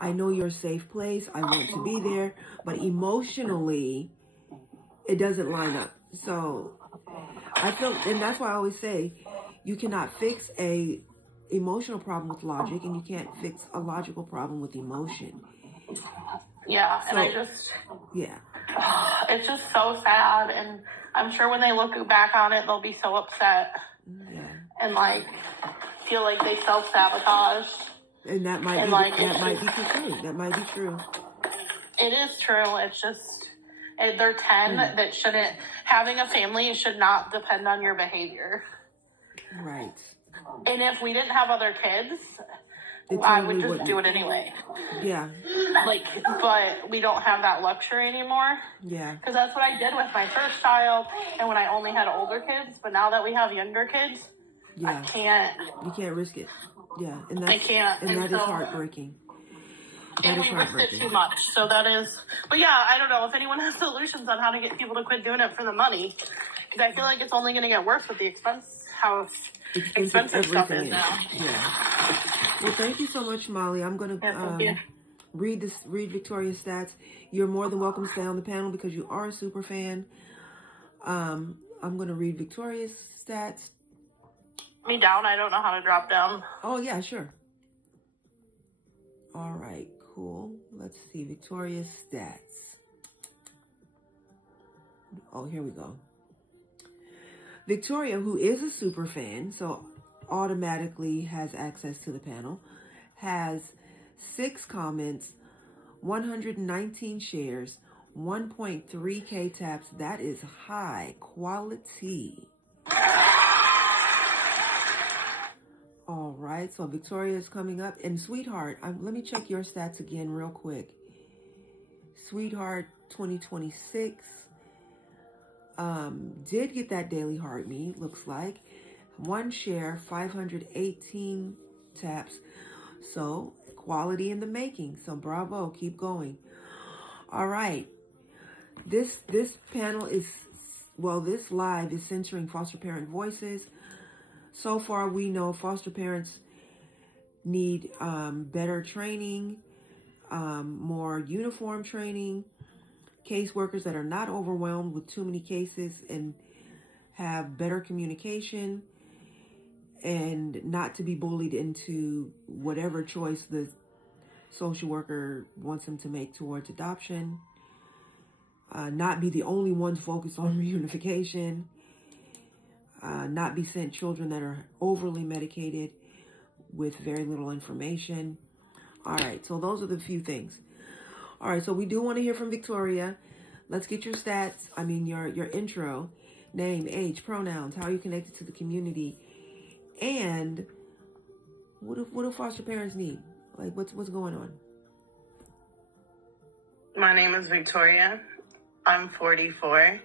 I know you're a safe place, I want to be there, but emotionally, it doesn't line up. So, I feel, and that's why I always say, you cannot fix a emotional problem with logic, and you can't fix a logical problem with emotion. Yeah, and it's just so sad, and I'm sure when they look back on it, they'll be so upset. Yeah. And, like, feel like they self-sabotaged. And that might be true. That might be true. It is true. It's just, they're 10 that shouldn't, having a family should not depend on your behavior. Right. And if we didn't have other kids... I would just do it anyway. Yeah. Like, but we don't have that luxury anymore. Yeah. Because that's what I did with my first child and when I only had older kids. But now that we have younger kids, I can't. You can't risk it. Yeah. And I can't. And that is heartbreaking. And we risked it too much. So that is. But yeah, I don't know if anyone has solutions on how to get people to quit doing it for the money. Because I feel like it's only going to get worse with the how expensive stuff is now. Yeah. Well, thank you so much, Molly. I'm going to read Victoria's stats. You're more than welcome to stay on the panel because you are a super fan. I'm going to read Victoria's stats. Me down? I don't know how to drop down. Oh, yeah, sure. All right, cool. Let's see. Victoria's stats. Oh, here we go. Victoria, who is a super fan, so automatically has access to the panel, has 6 comments, 119 shares, 1.3K taps. That is high quality. All right, so Victoria is coming up. And Sweetheart, let me check your stats again real quick. Sweetheart 2026 did get that daily heart me, looks like. 1 share, 518 taps. So, quality in the making. So, bravo, keep going. All right. This panel is, this live is centering foster parent voices. So far, we know foster parents need better training, more uniform training, caseworkers that are not overwhelmed with too many cases and have better communication, and not to be bullied into whatever choice the social worker wants them to make towards adoption, not be the only ones focused on reunification, not be sent children that are overly medicated with very little information. All right, so those are the few things. All right, so we do want to hear from Victoria. Let's get your stats. I mean, your intro, name, age, pronouns, how you connected to the community, and what do foster parents need? Like, what's going on? My name is Victoria. I'm 44.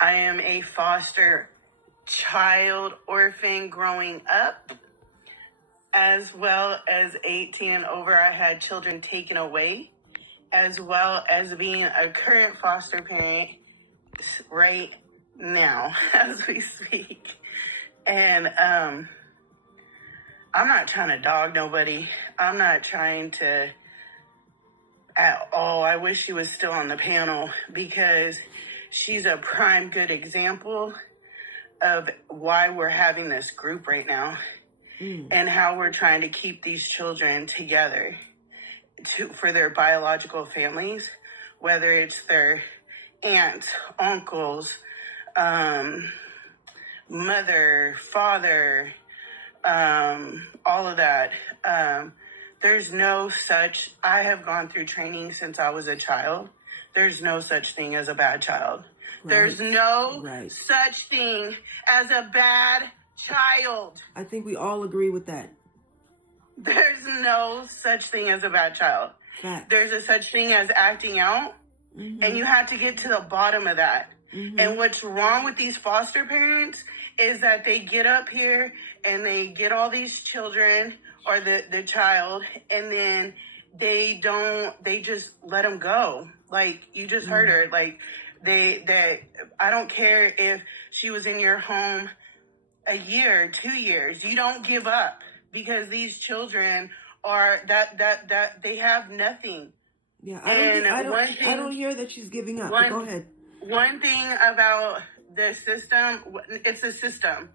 I am a foster child orphan growing up, as well as 18 and over. I had children taken away, as well as being a current foster parent right now as we speak. And I'm not trying to dog nobody. I'm not trying to at all. I wish she was still on the panel, because she's a prime good example of why we're having this group right now, and how we're trying to keep these children together for their biological families, whether it's their aunts, uncles, mother, father, all of that. There's no such, I have gone through training since I was a child. There's no such thing as a bad child. Right. There's no such thing as a bad child. I think we all agree with that. There's no such thing as a bad child. Fact. There's a such thing as acting out, and you have to get to the bottom of that. And what's wrong with these foster parents is that they get up here and they get all these children or the child, and then they just let them go. Like, you just heard her. Like, I don't care if she was in your home a year, 2 years. You don't give up, because these children are that they have nothing. Yeah, I don't hear that she's giving up. Go ahead. One thing about the system, it's a system.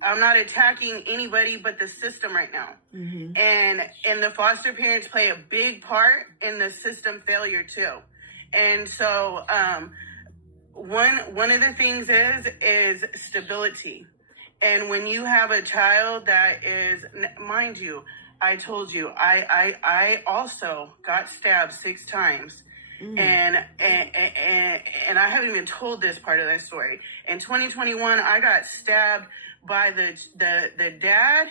I'm not attacking anybody but the system right now. And the foster parents play a big part in the system failure too. And so one of the things is stability. And when you have a child that is, mind you, I told you, I also got stabbed 6 times. And I haven't even told this part of that story. In 2021, I got stabbed by the dad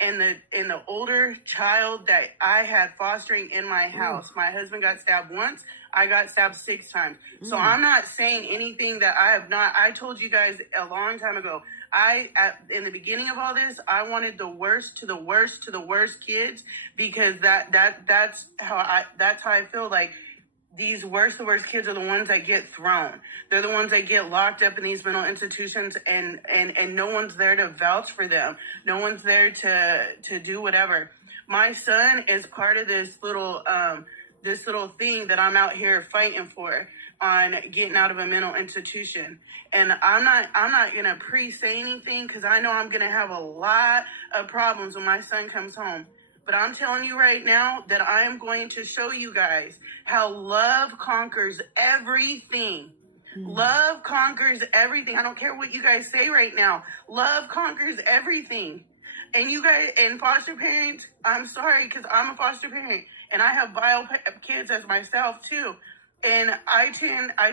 and the older child that I had fostering in my house. My husband got stabbed once. I got stabbed 6 times. So I'm not saying anything that I have not. I told you guys a long time ago. In the beginning of all this, I wanted the worst to the worst to the worst kids, because that's how I feel like. These the worst kids are the ones that get thrown. They're the ones that get locked up in these mental institutions, and no one's there to vouch for them. No one's there to do whatever. My son is part of this little thing that I'm out here fighting for, on getting out of a mental institution. And I'm not gonna say anything, because I know I'm gonna have a lot of problems when my son comes home. But I'm telling you right now that I am going to show you guys how love conquers everything. Love conquers everything. I don't care what you guys say right now. Love conquers everything. And you guys, and foster parents, I'm sorry, because I'm a foster parent, and I have bio kids as myself too. And I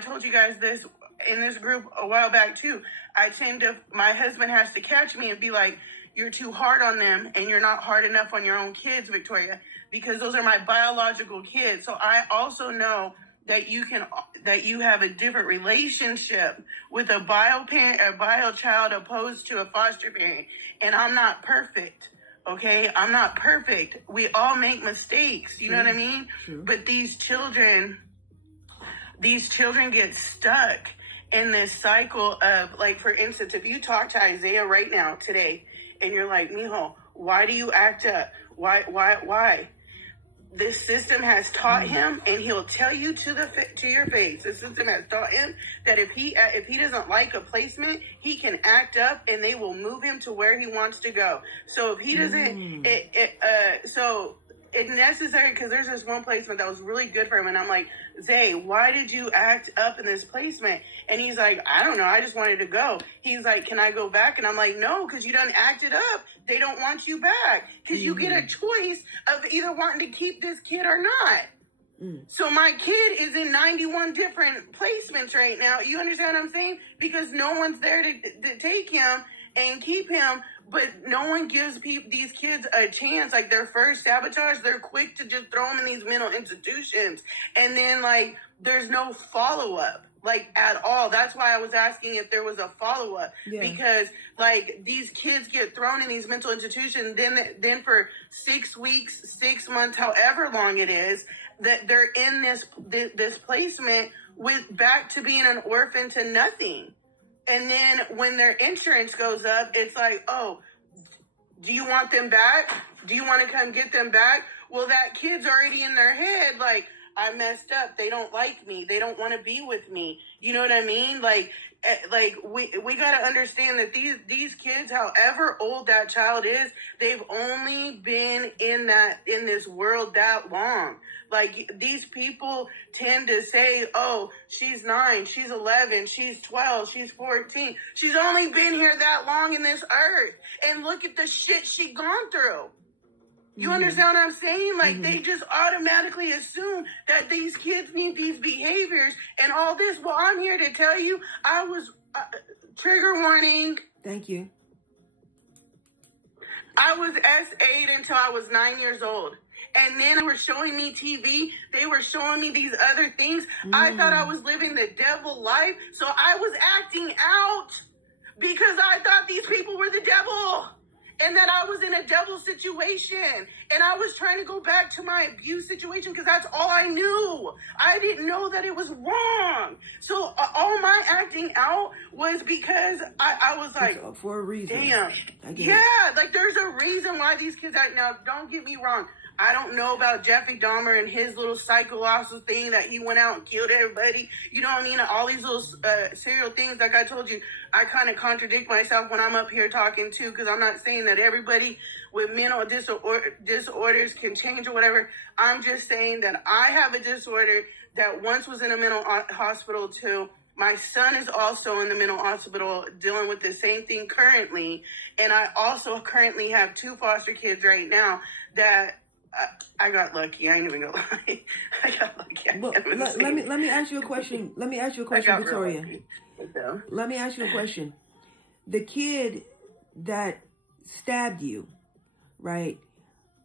told you guys this in this group a while back too. My husband has to catch me and be like, "You're too hard on them, and you're not hard enough on your own kids, Victoria," because those are my biological kids. So I also know that you have a different relationship with a bio parent or bio child opposed to a foster parent. And I'm not perfect. Okay, I'm not perfect. We all make mistakes. You know what I mean? True. But these children get stuck in this cycle of, like, for instance, if you talk to Isaiah right now today, and you're like, "Mijo, why do you act up? Why?" This system has taught him, and he'll tell you to your face. The system has taught him that if he doesn't like a placement, he can act up, and they will move him to where he wants to go. So if he doesn't, it's necessary because there's this one placement that was really good for him. And I'm like, Zay, why did you act up in this placement? And he's like, I don't know. I just wanted to go. He's like, can I go back? And I'm like, no, because you done acted up. They don't want you back because you get a choice of either wanting to keep this kid or not. So my kid is in 91 different placements right now. You understand what I'm saying? Because no one's there to take him and keep him, but no one gives these kids a chance. Like, their first sabotage, they're quick to just throw them in these mental institutions. And then, like, there's no follow-up, like, at all. That's why I was asking if there was a follow-up. Yeah. Because, like, these kids get thrown in these mental institutions, then for 6 weeks, 6 months, however long it is, that they're in this placement with back to being an orphan to nothing. And then when their insurance goes up, it's like, oh, do you want them back? Do you want to come get them back? Well, that kid's already in their head, like, I messed up. They don't like me. They don't want to be with me. You know what I mean? Like we got to understand that these kids, however old that child is, they've only been in this world that long. Like, these people tend to say, oh, she's 9, she's 11, she's 12, she's 14. She's only been here that long in this earth. And look at the shit she gone through. You understand what I'm saying? Like, they just automatically assume that these kids need these behaviors and all this. Well, I'm here to tell you, I was, trigger warning. Thank you. I was S8 until I was 9 years old. And then they were showing me TV. They were showing me these other things. I thought I was living the devil life. So I was acting out because I thought these people were the devil. And that I was in a devil situation. And I was trying to go back to my abuse situation because that's all I knew. I didn't know that it was wrong. So all my acting out was because I was like, for a reason. Damn. Yeah, like, there's a reason why these kids act. Now, don't get me wrong. I don't know about Jeffrey Dahmer and his little psychological thing that he went out and killed everybody. You know what I mean? All these little serial things. Like I told you, I kind of contradict myself when I'm up here talking too, because I'm not saying that everybody with mental disorders can change or whatever. I'm just saying that I have a disorder that once was in a mental hospital too. My son is also in the mental hospital dealing with the same thing currently. And I also currently have 2 foster kids right now that I got lucky. I ain't even gonna lie. I got lucky. Well, let me ask you a question. Let me ask you a question, Victoria. Let me ask you a question. The kid that stabbed you, right?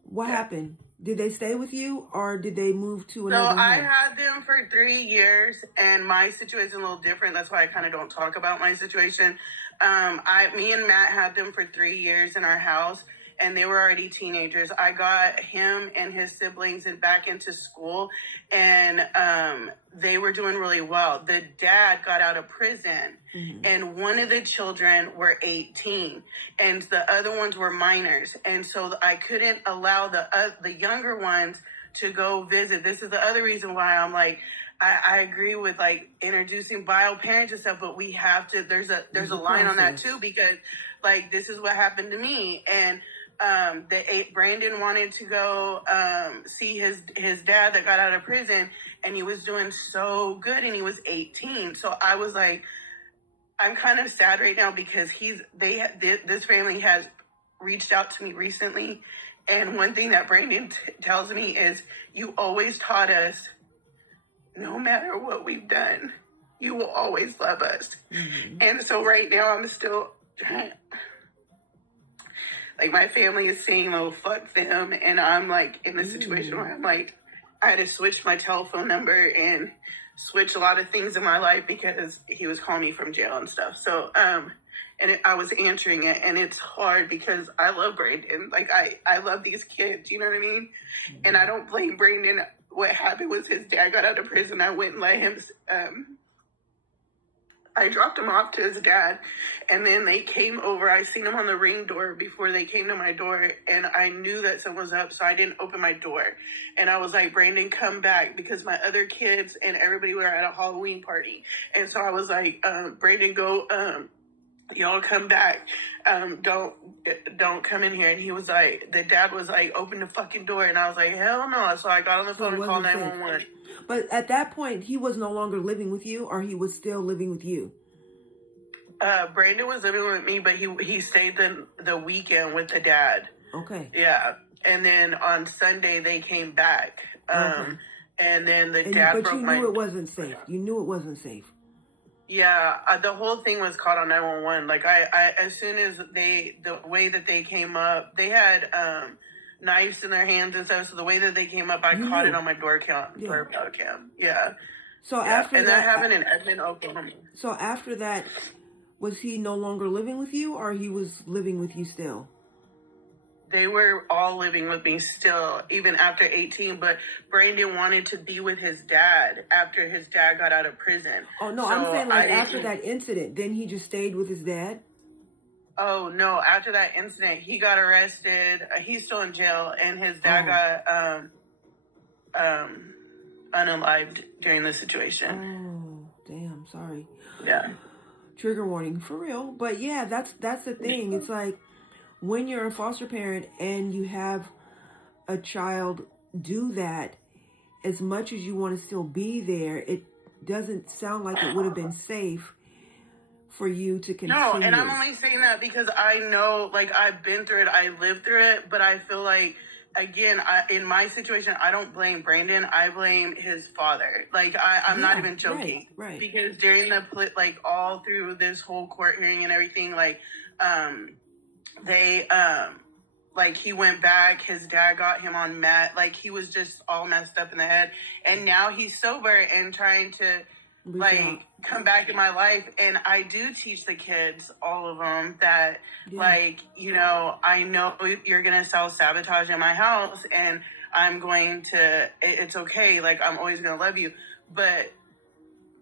What happened? Did they stay with you or did they move to another home? So I had them for 3 years, and my situation is a little different. That's why I kind of don't talk about my situation. Me and Matt had them for 3 years in our house, and they were already teenagers. I got him and his siblings back into school, and they were doing really well. The dad got out of prison, and one of the children were 18, and the other ones were minors. And so I couldn't allow the younger ones to go visit. This is the other reason why I'm like, I agree with, like, introducing bio parents and stuff, but we have to, there's a line on that too, because, like, this is what happened to me. And Brandon wanted to go see his dad that got out of prison, and he was doing so good, and he was 18. So I was like, I'm kind of sad right now because this family has reached out to me recently, and one thing that Brandon tells me is, you always taught us, no matter what we've done, you will always love us. And so right now I'm still trying. Like, my family is saying, oh, fuck them. And I'm, like, in the situation where I'm, like, I had to switch my telephone number and switch a lot of things in my life because he was calling me from jail and stuff. So, I was answering it, and it's hard because I love Brandon. Like, I love these kids, you know what I mean? And I don't blame Brandon. What happened was his dad got out of prison. I went and let him, I dropped him off to his dad, and then they came over. I seen him on the ring door before they came to my door, and I knew that someone was up, so I didn't open my door. And I was like, Brandon, come back, because my other kids and everybody were at a Halloween party. And so I was like, Brandon, go y'all come back. Don't come in here. And he was like, the dad was like, open the fucking door. And I was like, hell no. So I got on the phone and called 911. But at that point, he was no longer living with you, or he was still living with you? Brandon was living with me, but he stayed the weekend with the dad. Okay. Yeah. And then on Sunday they came back. Okay. And then the dad broke my... But you knew it wasn't safe. You knew it wasn't safe. Yeah, the whole thing was caught on 911. Like I as soon as the way that they came up, they had knives in their hands and stuff. So the way that they came up, I caught it on my doorbell cam. Yeah. So after and that happened in Edmond, Oklahoma. So after that, was he no longer living with you, or he was living with you still? They were all living with me still, even after 18. But Brandon wanted to be with his dad after his dad got out of prison. Oh, no, so I'm saying like after that incident, then he just stayed with his dad? Oh, no. After that incident, he got arrested. He's still in jail, and his dad got unalived during the situation. Oh, damn. Sorry. Yeah. Trigger warning, for real. But yeah, that's the thing. It's like, when you're a foster parent and you have a child do that, as much as you want to still be there, it doesn't sound like it would have been safe for you to continue. No, and I'm only saying that because I know, like, I've been through it, I lived through it, but I feel like, again, in my situation, I don't blame Brandon, I blame his father. Like, I'm not even joking. Right. Because during like, all through this whole court hearing and everything, like, they like he went back, his dad got him on meth, like he was just all messed up in the head, and now he's sober and trying to come back in my life. And I do teach the kids, all of them, that like, you know, I know you're gonna self-sabotage in my house, and I'm going to, it's okay, like I'm always gonna love you, but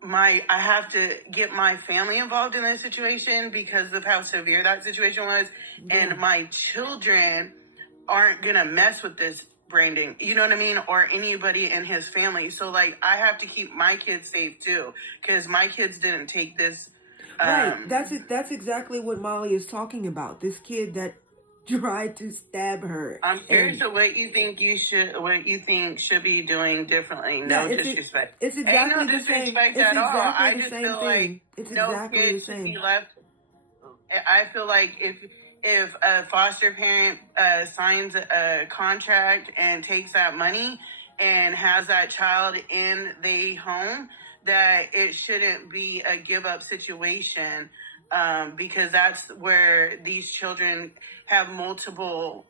I have to get my family involved in this situation because of how severe that situation was. And my children aren't going to mess with this Brandon, you know what I mean? Or anybody in his family. So like, I have to keep my kids safe too, because my kids didn't take this. Right. That's exactly what Molly is talking about. This kid that tried to stab her. I'm curious of what you think should be doing differently. No disrespect. It's exactly no disrespect the same. at all. I Exactly just the same feel thing. like It's no exactly kid the should same. be left. I feel like if a foster parent signs a contract and takes that money and has that child in the home, that it shouldn't be a give up situation. Because that's where these children have multiple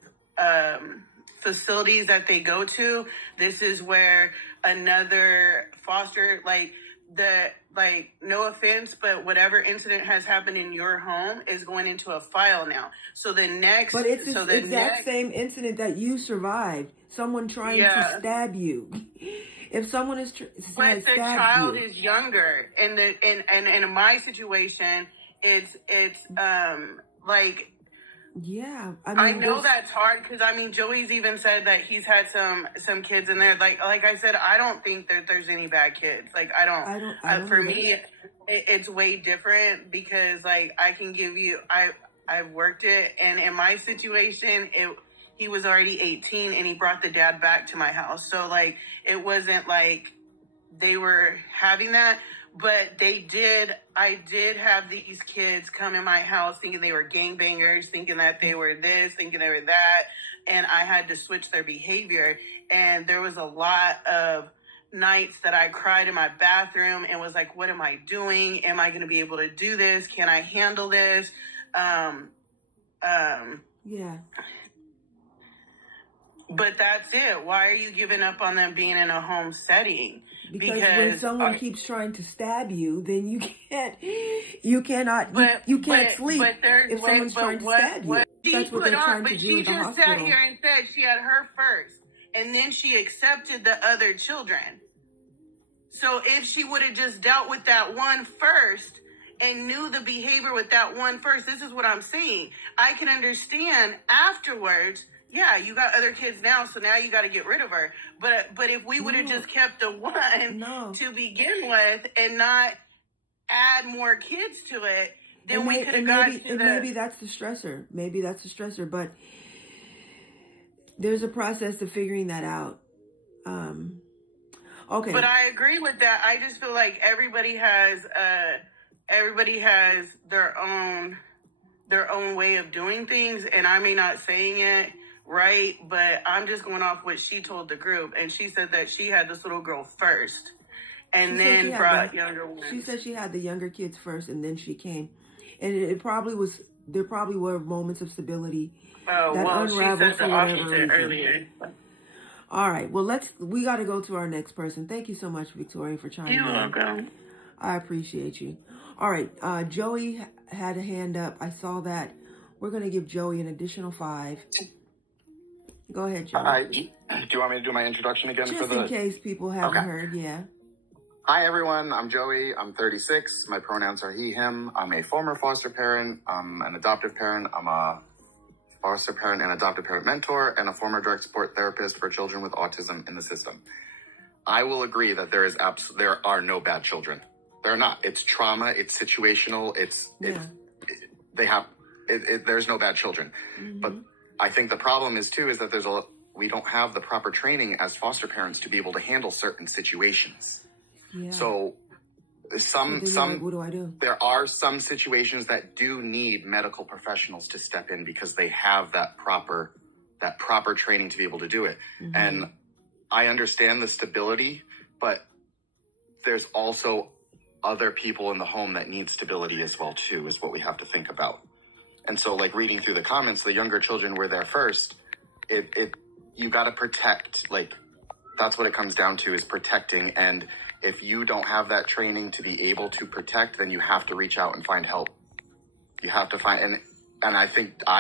facilities that they go to. This is where another foster, no offense, but whatever incident has happened in your home is going into a file now. So the next... But it's the exact same incident that you survived. Someone trying to stab you. If someone is but the child is younger, and in my situation, it's like, yeah, I know that's hard, because I mean Joey's even said that he's had some kids in there. Like I said, I don't think that there's any bad kids. Like I don't for me, it's way different, because like I can give you, I've worked it, and in my situation, he was already 18 and he brought the dad back to my house. So like, it wasn't like they were having that, but I did have these kids come in my house thinking they were gangbangers, thinking that they were this, thinking they were that. And I had to switch their behavior. And there was a lot of nights that I cried in my bathroom and was like, what am I doing? Am I going to be able to do this? Can I handle this? Yeah. But that's it. Why are you giving up on them being in a home setting? Because when someone keeps trying to stab you, then you cannot sleep if someone's trying to stab you. That's what they're trying to do in the hospital. She just sat here and said she had her first, and then she accepted the other children. So if she would have just dealt with that one first and knew the behavior with that one first, this is what I'm saying. I can understand afterwards, yeah, you got other kids now, so now you got to get rid of her. But if we would have just kept the one to begin with and not add more kids to it, then we could have got to the. Maybe that's the stressor. But there's a process to figuring that out. Okay. But I agree with that. I just feel like everybody has their own way of doing things, and I may not saying it right, but I'm just going off what she told the group, and she said that she had this little girl first, and then brought younger ones. She said she had the younger kids first, and then she came, and it probably was. There probably were moments of stability that unraveled for whatever reason. Earlier. All right. Well, we got to go to our next person. Thank you so much, Victoria, for chiming in. You're welcome. I appreciate you. All right. Joey had a hand up. I saw that. We're going to give Joey an additional 5. Go ahead, Joey. Do you want me to do my introduction again? Just in case people haven't heard, yeah. Hi, everyone. I'm Joey. I'm 36. My pronouns are he, him. I'm a former foster parent. I'm an adoptive parent. I'm a foster parent and adoptive parent mentor, and a former direct support therapist for children with autism in the system. I will agree that there are no bad children. There are not. It's trauma. It's situational. There's no bad children. Mm-hmm. But I think the problem is that we don't have the proper training as foster parents to be able to handle certain situations. Yeah. So what do I do? There are some situations that do need medical professionals to step in because they have that proper training to be able to do it. Mm-hmm. And I understand the stability, but there's also other people in the home that need stability as well too, is what we have to think about. And so, like, reading through the comments, the younger children were there first. You got to protect. Like, that's what it comes down to, is protecting. And if you don't have that training to be able to protect, then you have to reach out and find help. You have to find, and I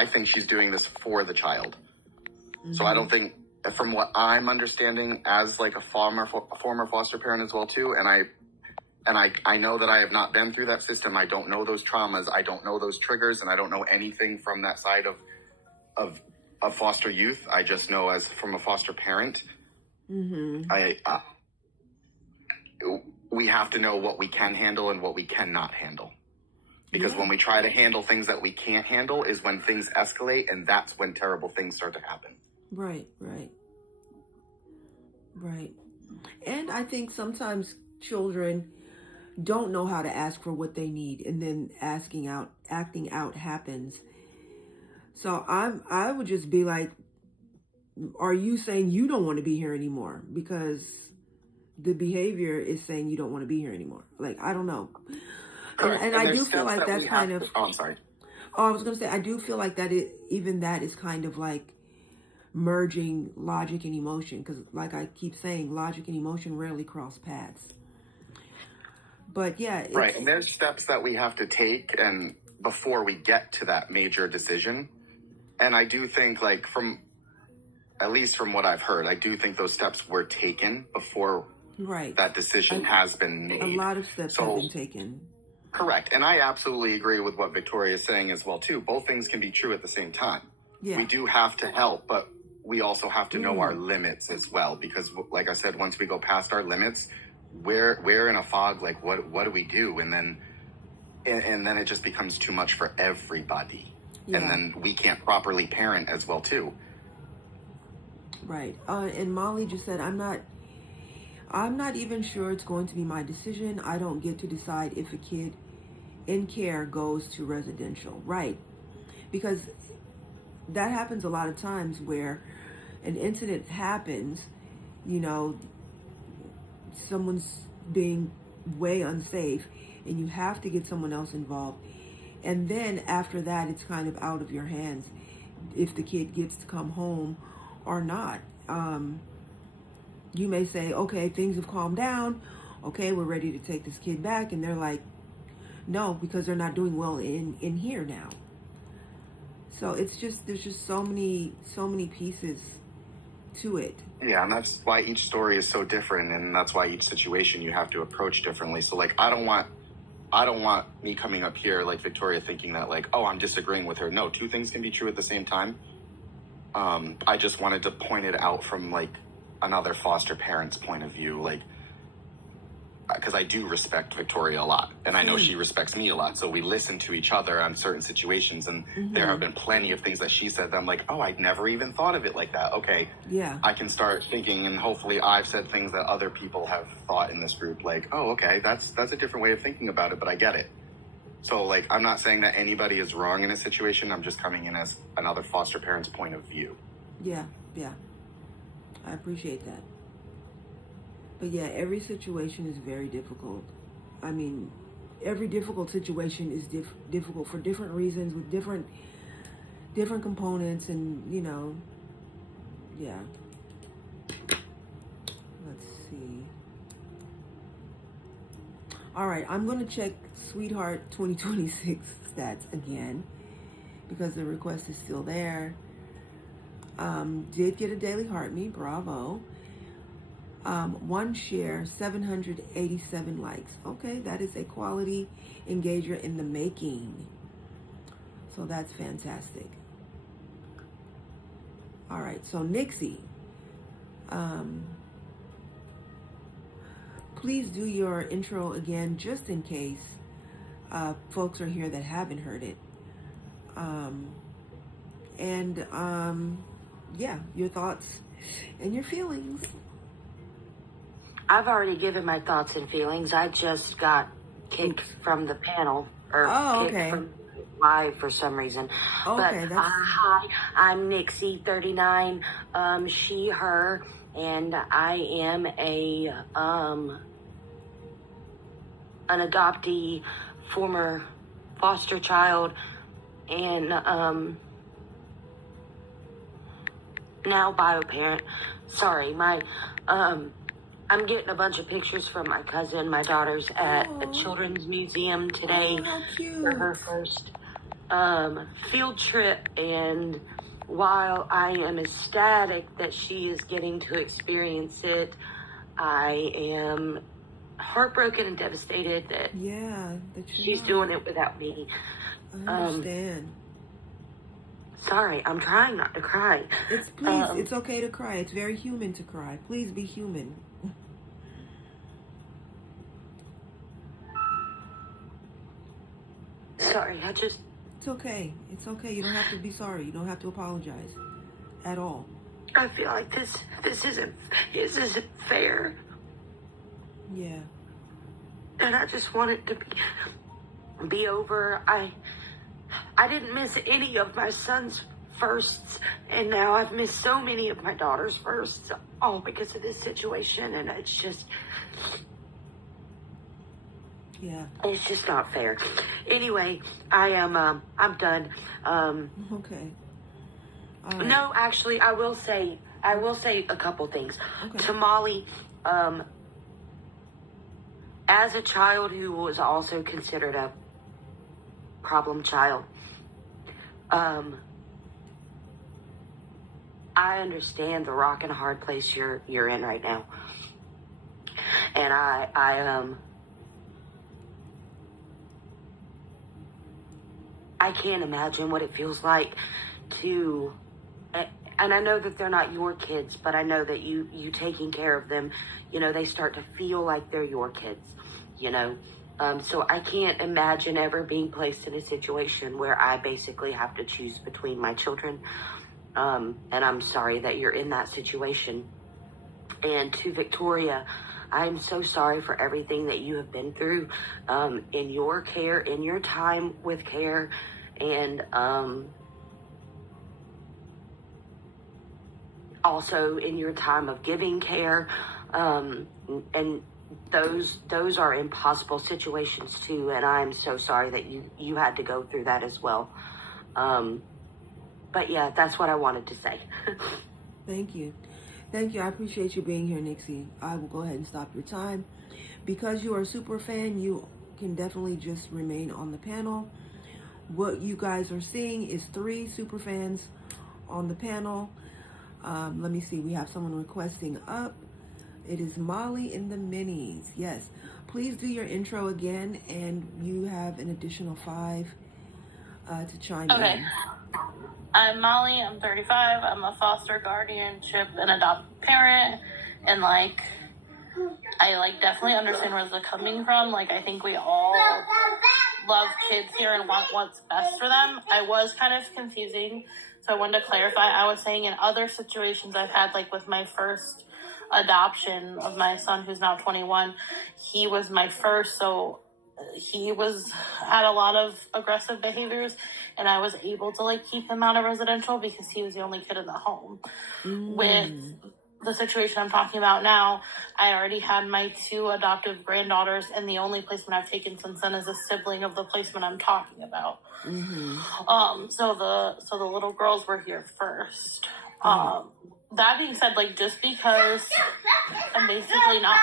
think she's doing this for the child. Mm-hmm. So I don't think, from what I'm understanding as like a former foster parent as well too, and I know that I have not been through that system. I don't know those traumas. I don't know those triggers, and I don't know anything from that side of foster youth. I just know from a foster parent, mm-hmm. We have to know what we can handle and what we cannot handle. Because when we try to handle things that we can't handle is when things escalate, and that's when terrible things start to happen. Right. And I think sometimes children don't know how to ask for what they need, and then acting out happens. So I would just be like, are you saying you don't want to be here anymore? Because the behavior is saying you don't want to be here anymore. Like, I don't know. And I do feel like that's kind of... Oh, I'm sorry. Oh, I was going to say, I do feel like that even that is kind of like merging logic and emotion. Because like I keep saying, logic and emotion rarely cross paths. But yeah. Right. And there's steps that we have to take and before we get to that major decision. And I do think, like, at least from what I've heard, I do think those steps were taken before that decision has been made. A lot of steps have been taken. Correct. And I absolutely agree with what Victoria is saying as well, too. Both things can be true at the same time. Yeah. We do have to help, but we also have to know our limits as well. Because, like I said, once we go past our limits, we're in a fog. Like, what do we do? And then it just becomes too much for everybody. Yeah. And then we can't properly parent as well, too. Right. And Molly just said, I'm not even sure it's going to be my decision. I don't get to decide if a kid in care goes to residential. Right. Because that happens a lot of times where an incident happens, someone's being way unsafe, and you have to get someone else involved. And then after that, it's kind of out of your hands if the kid gets to come home or not. You may say, okay, things have calmed down. Okay, we're ready to take this kid back. And they're like, no, because they're not doing well in here now. So there's just so many pieces to it. Yeah, and that's why each story is so different, and that's why each situation you have to approach differently. So, like, I don't want me coming up here like Victoria thinking that, like, oh, I'm disagreeing with her. No, two things can be true at the same time. I just wanted to point it out from, like, another foster parent's point of view. Like, because I do respect Victoria a lot, and I know she respects me a lot. So we listen to each other on certain situations, and there have been plenty of things that she said that I'm like, oh, I'd never even thought of it like that. Okay, Yeah. I can start thinking, and hopefully I've said things that other people have thought in this group, like, oh, okay, that's a different way of thinking about it, but I get it. So, like, I'm not saying that anybody is wrong in a situation. I'm just coming in as another foster parent's point of view. Yeah, yeah. I appreciate that. But yeah, every situation is very difficult. I mean, every difficult situation is difficult for different reasons with different components, and yeah. Let's see. All right, I'm going to check Sweetheart 2026 stats again because the request is still there. Did get a daily heart me, bravo. One share, 787 likes. Okay, that is a quality engager in the making. So that's fantastic. All right, so Nixie, please do your intro again, just in case folks are here that haven't heard it. Yeah, your thoughts and your feelings. I've already given my thoughts and feelings. I just got kicked from the panel, or kicked from live for some reason. Okay, but hi, I'm Nixie, 39, she, her, and I am an adoptee, former foster child, and now bio-parent. Sorry, I'm getting a bunch of pictures from my cousin. My daughter's at a children's museum today for her first field trip, and while I am ecstatic that she is getting to experience it, I am heartbroken and devastated that she's doing it without me. I understand. Sorry, I'm trying not to cry. It's okay to cry. It's very human to cry. Please be human. Sorry, It's okay. It's okay. You don't have to be sorry. You don't have to apologize at all. I feel like this isn't fair. Yeah. And I just want it to be over. I didn't miss any of my son's firsts, and now I've missed so many of my daughter's firsts, all because of this situation, and it's just... Yeah. It's just not fair. Anyway, I'm done. Okay. Right. No, actually, I will say a couple things. Okay. To Molly, as a child who was also considered a problem child, I understand the rock and a hard place you're in right now. And I can't imagine what it feels like to, and I know that they're not your kids, but I know that you taking care of them, they start to feel like they're your kids, so I can't imagine ever being placed in a situation where I basically have to choose between my children, and I'm sorry that you're in that situation. And to Victoria, I'm so sorry for everything that you have been through in your care, in your time with care, and also in your time of giving care. And those are impossible situations too, and I'm so sorry that you had to go through that as well. But yeah, that's what I wanted to say. Thank you. Thank you. I appreciate you being here, Nixie. I will go ahead and stop your time. Because you are a super fan, you can definitely just remain on the panel. What you guys are seeing is 3 super fans on the panel. Let me see. We have someone requesting up. It is Molly in the minis. Yes. Please do your intro again, and you have an additional 5 to chime in. I'm Molly. I'm 35. I'm a foster guardianship and adopt parent. And I like definitely understand where they're coming from. Like, I think we all love kids here and want what's best for them. I was kind of confusing, so I wanted to clarify. I was saying in other situations I've had, like with my first adoption of my son, who's now 21, he was my first, so he had a lot of aggressive behaviors, and I was able to like keep him out of residential because he was the only kid in the home. With the situation I'm talking about now, I already had my 2 adoptive granddaughters, and the only placement I've taken since then is a sibling of the placement I'm talking about. So the little girls were here first. That being said, like, just because I'm basically not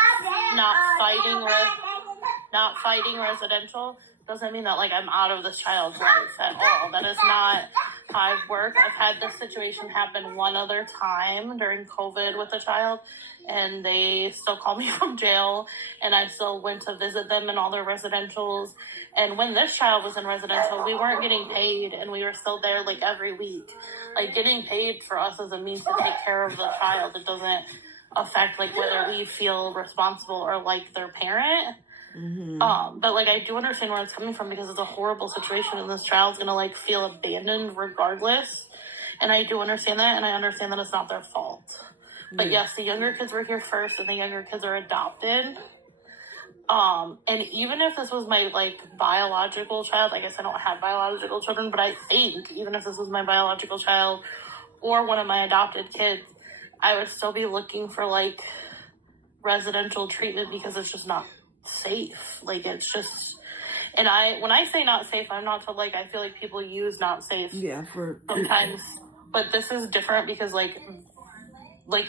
fighting residential doesn't mean that like I'm out of this child's life at all. That is not how I've worked. I've had this situation happen one other time during COVID with a child, and they still call me from jail, and I still went to visit them in all their residentials. And when this child was in residential, we weren't getting paid, and we were still there like every week. Like, getting paid for us is a means to take care of the child. It doesn't affect like whether we feel responsible or like their parent. But like, I do understand where it's coming from, because it's a horrible situation and this child's gonna like feel abandoned regardless. And I do understand that, and I understand that it's not their fault. But yes, the younger kids were here first, and the younger kids are adopted. And even if this was my like biological child, I guess I don't have biological children, but I think even if this was my biological child or one of my adopted kids, I would still be looking for like residential treatment, because it's just not safe. Like, it's just, and when I say not safe, I'm not to like, I feel like people use not safe for sometimes, but this is different because like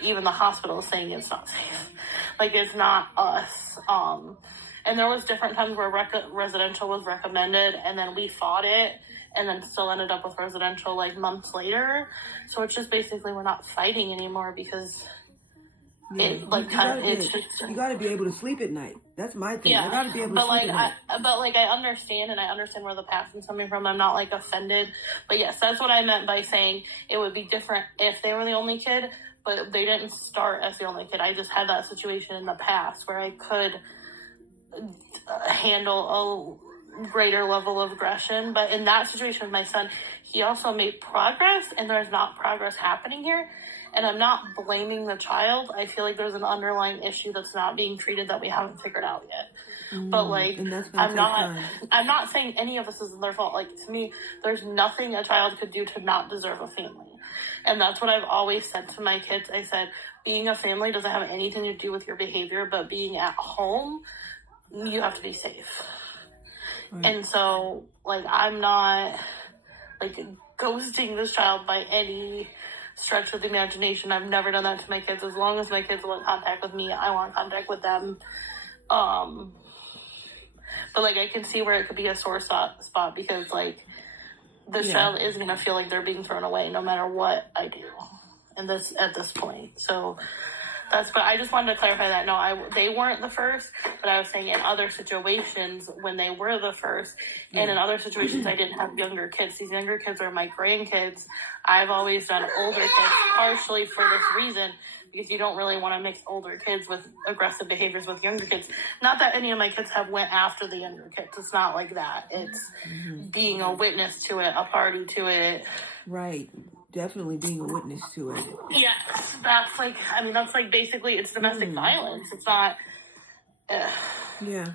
even the hospital is saying it's not safe. Like, it's not us. And there was different times where residential was recommended, and then we fought it, and then still ended up with residential like months later. So it's just basically we're not fighting anymore, because you got to be able to sleep at night. That's my thing. I got to be able to sleep at night. I understand, and I understand where the passion's coming from. I'm not like offended, but yes, that's what I meant by saying it would be different if they were the only kid, but they didn't start as the only kid. I just had that situation in the past where I could handle a greater level of aggression. But in that situation with my son, he also made progress, and there's not progress happening here. And I'm not blaming the child. I feel like there's an underlying issue that's not being treated that we haven't figured out yet. But like, I'm not saying any of this is their fault. Like, to me, there's nothing a child could do to not deserve a family. And that's what I've always said to my kids. I said, being a family doesn't have anything to do with your behavior, but being at home, you have to be safe. Right. And so, like, I'm not like ghosting this child by any stretch of the imagination. I've never done that to my kids. As long as my kids want contact with me, I want contact with them. But like, I can see where it could be a sore spot, because like, this child is gonna feel like they're being thrown away no matter what I do, and at this point. So but I just wanted to clarify that. No, they weren't the first, but I was saying in other situations when they were the first, and in other situations I didn't have younger kids. These younger kids are my grandkids. I've always done older kids, partially for this reason, because you don't really want to mix older kids with aggressive behaviors with younger kids. Not that any of my kids have went after the younger kids. It's not like that. It's being a witness to it, a party to it. Right. Definitely being a witness to it. Yes, that's like basically it's domestic violence. It's not. Yeah.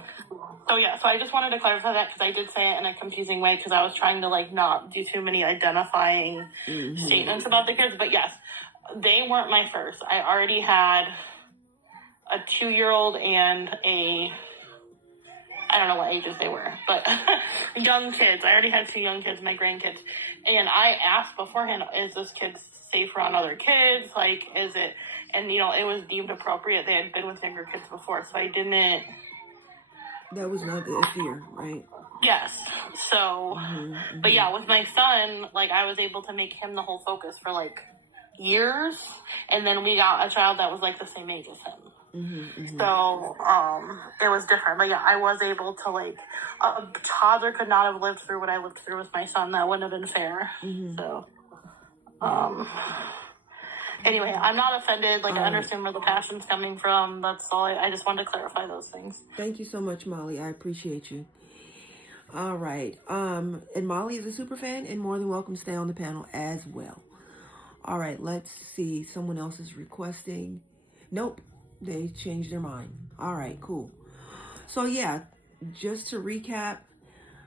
So I just wanted to clarify that, because I did say it in a confusing way, because I was trying to like not do too many identifying statements about the kids. But yes, they weren't my first. I already had a 2-year-old and I don't know what ages they were, but young kids. I already had 2 young kids, my grandkids. And I asked beforehand, is this kid safe around other kids? Like, is it? And, it was deemed appropriate. They had been with younger kids before, so I didn't. That was not the fear, right? Yes. So, but yeah, with my son, like, I was able to make him the whole focus for, like, years. And then we got a child that was, like, the same age as him. So, it was different. But yeah, I was able to, like, a toddler could not have lived through what I lived through with my son. That wouldn't have been fair. So, Anyway, I'm not offended. Like, I All right. understand where the passion's coming from. That's all. I just wanted to clarify those things. Thank you so much, Molly. I appreciate you. All right. And Molly is a super fan and more than welcome to stay on the panel as well. All right, let's see. Someone else is requesting. Nope, they changed their mind. All right, cool. So yeah, just to recap,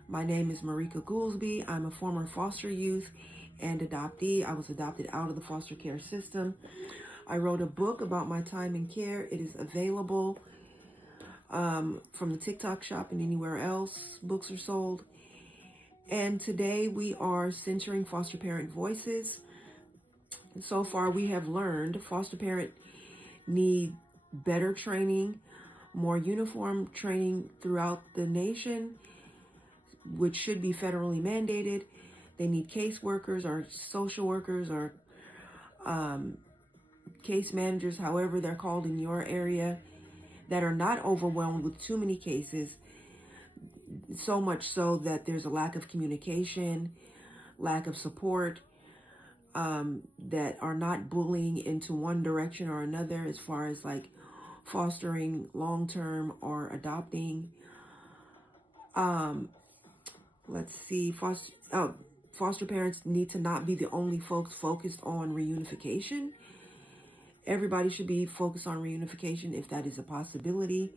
my name is Marika Goolsby. I'm a former foster youth and adoptee. I was adopted out of the foster care system. I wrote a book about my time in care. It is available from the TikTok shop and anywhere else books are sold. And today we are centering foster parent voices. So far we have learned foster parent need better training, more uniform training throughout the nation, which should be federally mandated. They need caseworkers or social workers or case managers, however they're called in your area, that are not overwhelmed with too many cases, so much so that there's a lack of communication, lack of support, that are not bullying into one direction or another as far as like fostering long-term or adopting. Let's see, foster parents need to not be the only folks focused on reunification. Everybody should be focused on reunification if that is a possibility.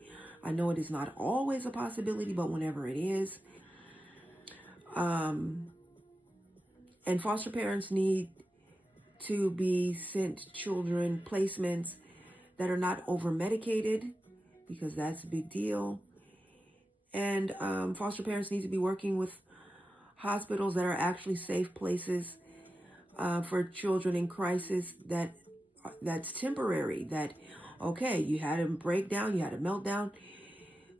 I know it is not always a possibility, but whenever it is. And foster parents need to be sent children placements that are not over-medicated, because that's a big deal. And foster parents need to be working with hospitals that are actually safe places for children in crisis that's temporary. That, okay, you had a breakdown, you had a meltdown.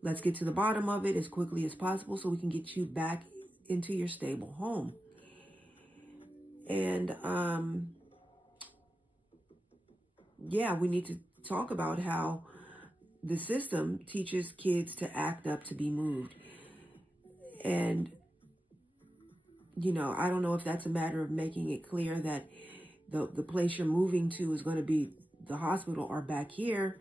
Let's get to the bottom of it as quickly as possible so we can get you back into your stable home. And yeah, we need to talk about how the system teaches kids to act up to be moved. And, you know, I don't know if that's a matter of making it clear that the place you're moving to is going to be the hospital or back here.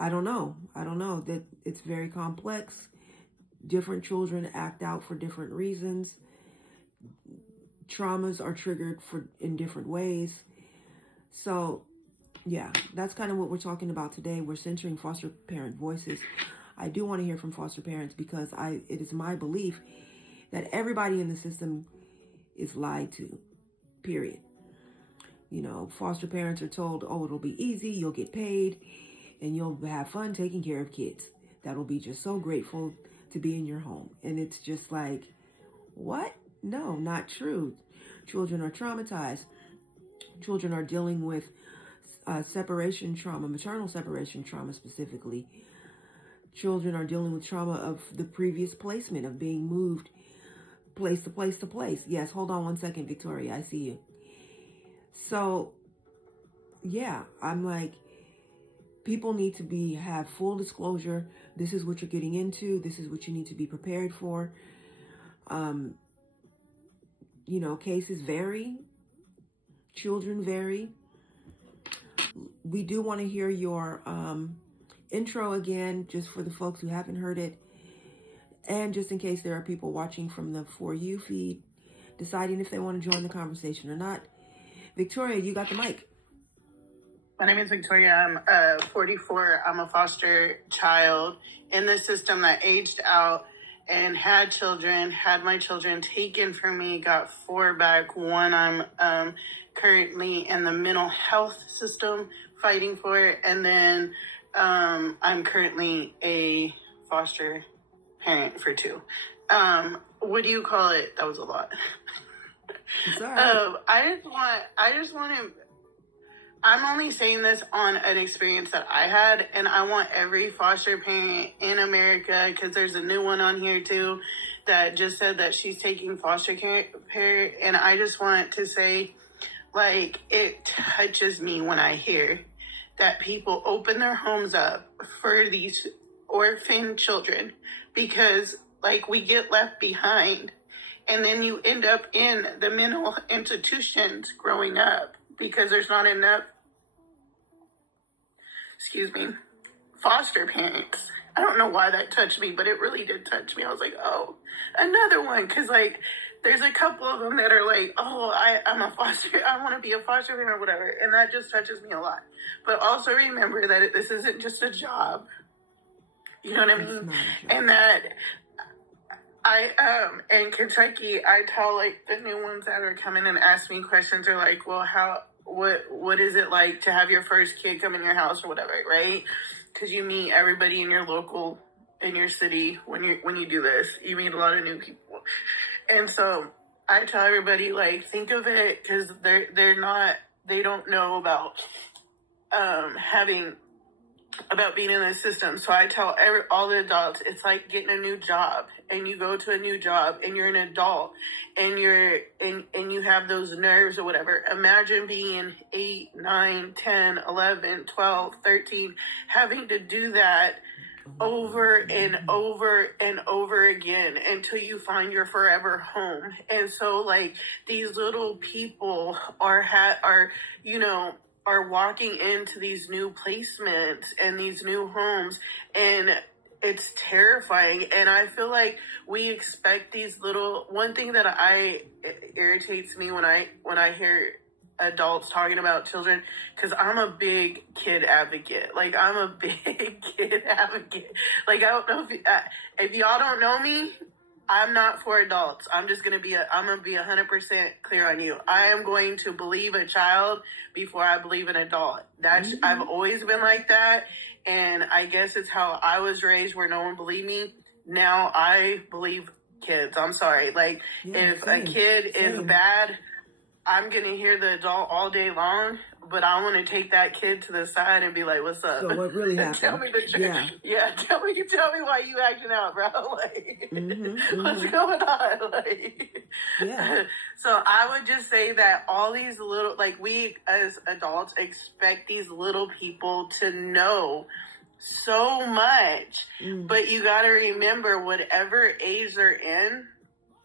I don't know. That it's very complex. Different children act out for different reasons. Traumas are triggered in different ways. So, yeah, that's kind of what we're talking about today. We're centering foster parent voices. I do want to hear from foster parents because it is my belief that everybody in the system is lied to, period. You know, foster parents are told, oh, it'll be easy, you'll get paid, and you'll have fun taking care of kids. That'll be just so grateful to be in your home. And it's just like, what? No, not true. Children are traumatized. Children are dealing with separation trauma, maternal separation trauma specifically. Children are dealing with trauma of the previous placement, of being moved place to place to place. Yes, hold on one second, Victoria, I see you. So, yeah, I'm like, people need to have full disclosure. This is what you're getting into. This is what you need to be prepared for. You know, cases vary. Children vary. We do want to hear your intro again, just for the folks who haven't heard it. And just in case there are people watching from the For You feed, deciding if they want to join the conversation or not. Victoria, you got the mic. My name is Victoria. I'm 44. I'm a foster child in the system that aged out and had my children taken from me, got 4 back. 1 I'm currently in the mental health system fighting for it. And then I'm currently a foster parent for 2. What do you call it? That was a lot. It's all right. I just want to, I'm only saying this on an experience that I had, and I want every foster parent in America, because there's a new one on here too that just said that she's taking foster care, and I just want to say, like, it touches me when I hear that people open their homes up for these orphan children, because, like, we get left behind, and then you end up in the mental institutions growing up because there's not enough, excuse me, foster parents. I don't know why that touched me, but it really did touch me. I was like, oh, another one. Because, like, there's a couple of them that are like, oh, I want to be a foster parent or whatever. And that just touches me a lot. But also remember that this isn't just a job. You know what I mean? And that in Kentucky, I tell, like, the new ones that are coming and ask me questions are like, well, what is it like to have your first kid come in your house or whatever, right? Because you meet everybody in your city when you do this. You meet a lot of new people. And so I tell everybody, like, think of it, because they don't know about about being in the system. So I tell all the adults, it's like getting a new job, and you go to a new job and you're an adult and you have those nerves or whatever. Imagine being 8, 9, 10, 11, 12, 13, having to do that over and over and over again until you find your forever home. And so, like, these little people are walking into these new placements and these new homes, and it's terrifying. And I feel like we expect these little, one thing that irritates me when I hear adults talking about children, because I'm a big kid advocate. Like, I'm a big kid advocate. Like, I don't know if y'all don't know me, I'm not for adults. I'm gonna be 100% clear on you. I am going to believe a child before I believe an adult. I've always been like that, and I guess it's how I was raised, where no one believed me. Now I believe kids. I'm sorry. Like, if a kid is bad, I'm going to hear the adult all day long, but I want to take that kid to the side and be like, what's up? So what really happened? Tell me the truth. Yeah, tell me why you acting out, bro. Like, what's going on? Like, So I would just say that all these little, like, we as adults expect these little people to know so much, but you got to remember, whatever age they're in,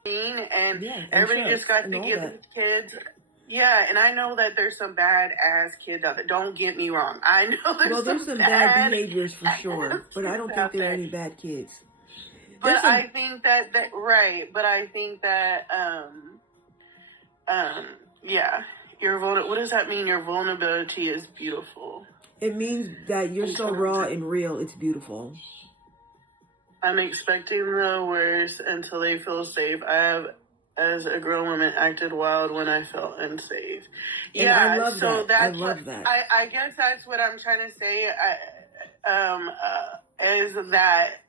and everybody just got to give these kids. Yeah, and I know that there's some bad-ass kids out there. Don't get me wrong. I know there's some bad behaviors for sure, but I don't think there are any bad kids. But I think that right. But I think that what does that mean? Your vulnerability is beautiful. It means that you're so raw and real. It's beautiful. I'm expecting the worst until they feel safe. I have, as a grown woman, acted wild when I felt unsafe. And I love that. I guess that's what I'm trying to say. Is that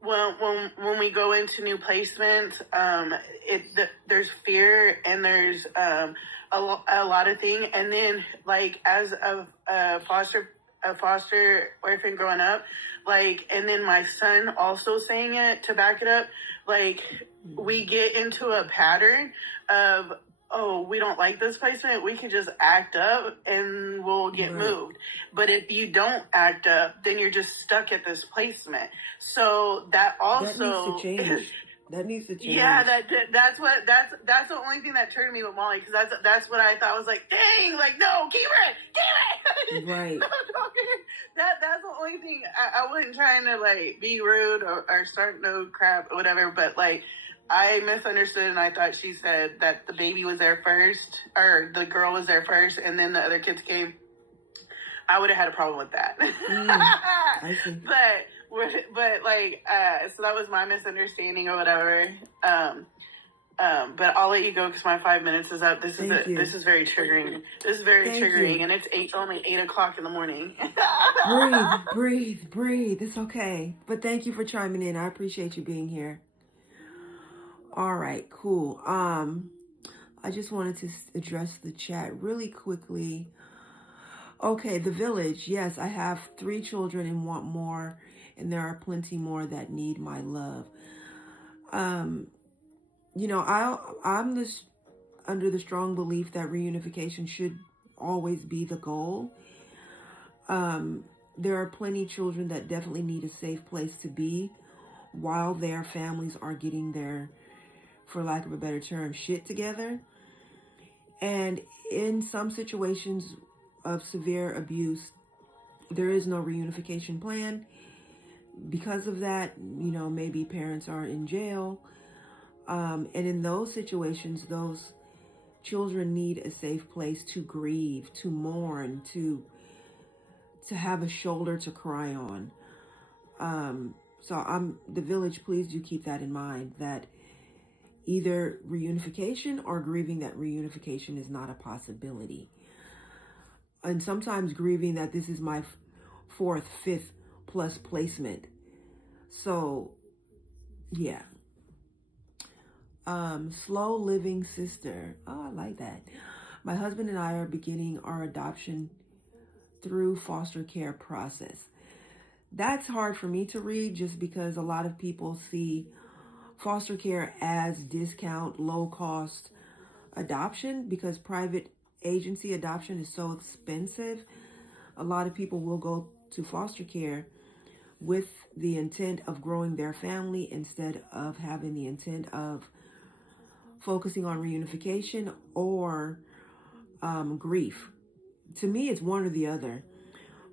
when we go into new placements, there's fear and there's a lot of things, and then, like, as a foster orphan growing up, like, and then my son also saying it to back it up, like, we get into a pattern of, oh, we don't like this placement, we can just act up and we'll get moved. But if you don't act up, then you're just stuck at this placement. So that also that needs to change. Yeah, that's the only thing that turned me with Molly, because that's what I thought. I was like, dang, like, no, keep it. Right. That's the only thing. I wasn't trying to, like, be rude or start no crap or whatever, but, like, I misunderstood, and I thought she said that the baby was there first, or the girl was there first, and then the other kids came. I would have had a problem with that. I see. But like, so that was my misunderstanding or whatever. But I'll let you go because my 5 minutes is up. This is very triggering. This is very triggering, and it's only 8 o'clock in the morning. breathe. It's okay. But thank you for chiming in. I appreciate you being here. All right, cool. I just wanted to address the chat really quickly. Okay, the village. Yes, I have 3 children and want more, and there are plenty more that need my love. I'm under the strong belief that reunification should always be the goal. There are plenty of children that definitely need a safe place to be while their families are getting their, for lack of a better term, shit together. And In some situations of severe abuse, there is no reunification plan. Because of that, maybe parents are in jail. And in those situations, those children need a safe place to grieve, to mourn, to have a shoulder to cry on. So the village, please do keep that in mind, that either reunification or grieving that reunification is not a possibility. And sometimes grieving that this is my fourth, fifth plus placement. So, yeah. Slow living sister. Oh, I like that. My husband and I are beginning our adoption through foster care process. That's hard for me to read just because a lot of people see foster care as discount, low cost adoption because private agency adoption is so expensive. A lot of people will go to foster care with the intent of growing their family instead of having the intent of focusing on reunification or grief. To me, it's one or the other.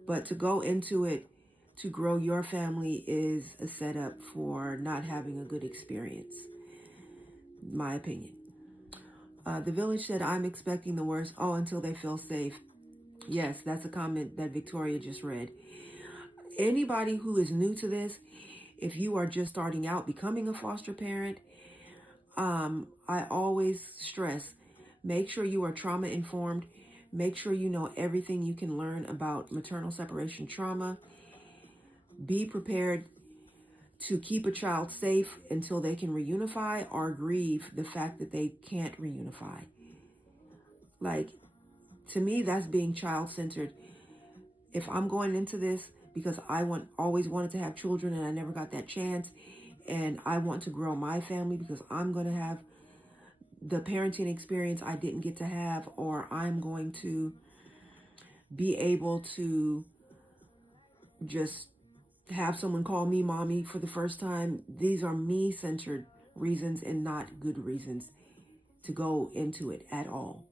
But to go into it to grow your family is a setup for not having a good experience, my opinion. The village said, I'm expecting the worst. Oh, until they feel safe. Yes, that's a comment that Victoria just read. Anybody who is new to this, if you are just starting out becoming a foster parent, I always stress, make sure you are trauma informed. Make sure you know everything you can learn about maternal separation trauma. Be prepared to keep a child safe until they can reunify or grieve the fact that they can't reunify. Like, to me, that's being child-centered. If I'm going into this because I always wanted to have children and I never got that chance, and I want to grow my family because I'm going to have the parenting experience I didn't get to have, or I'm going to be able to just have someone call me mommy for the first time. These are me-centered reasons and not good reasons to go into it at all.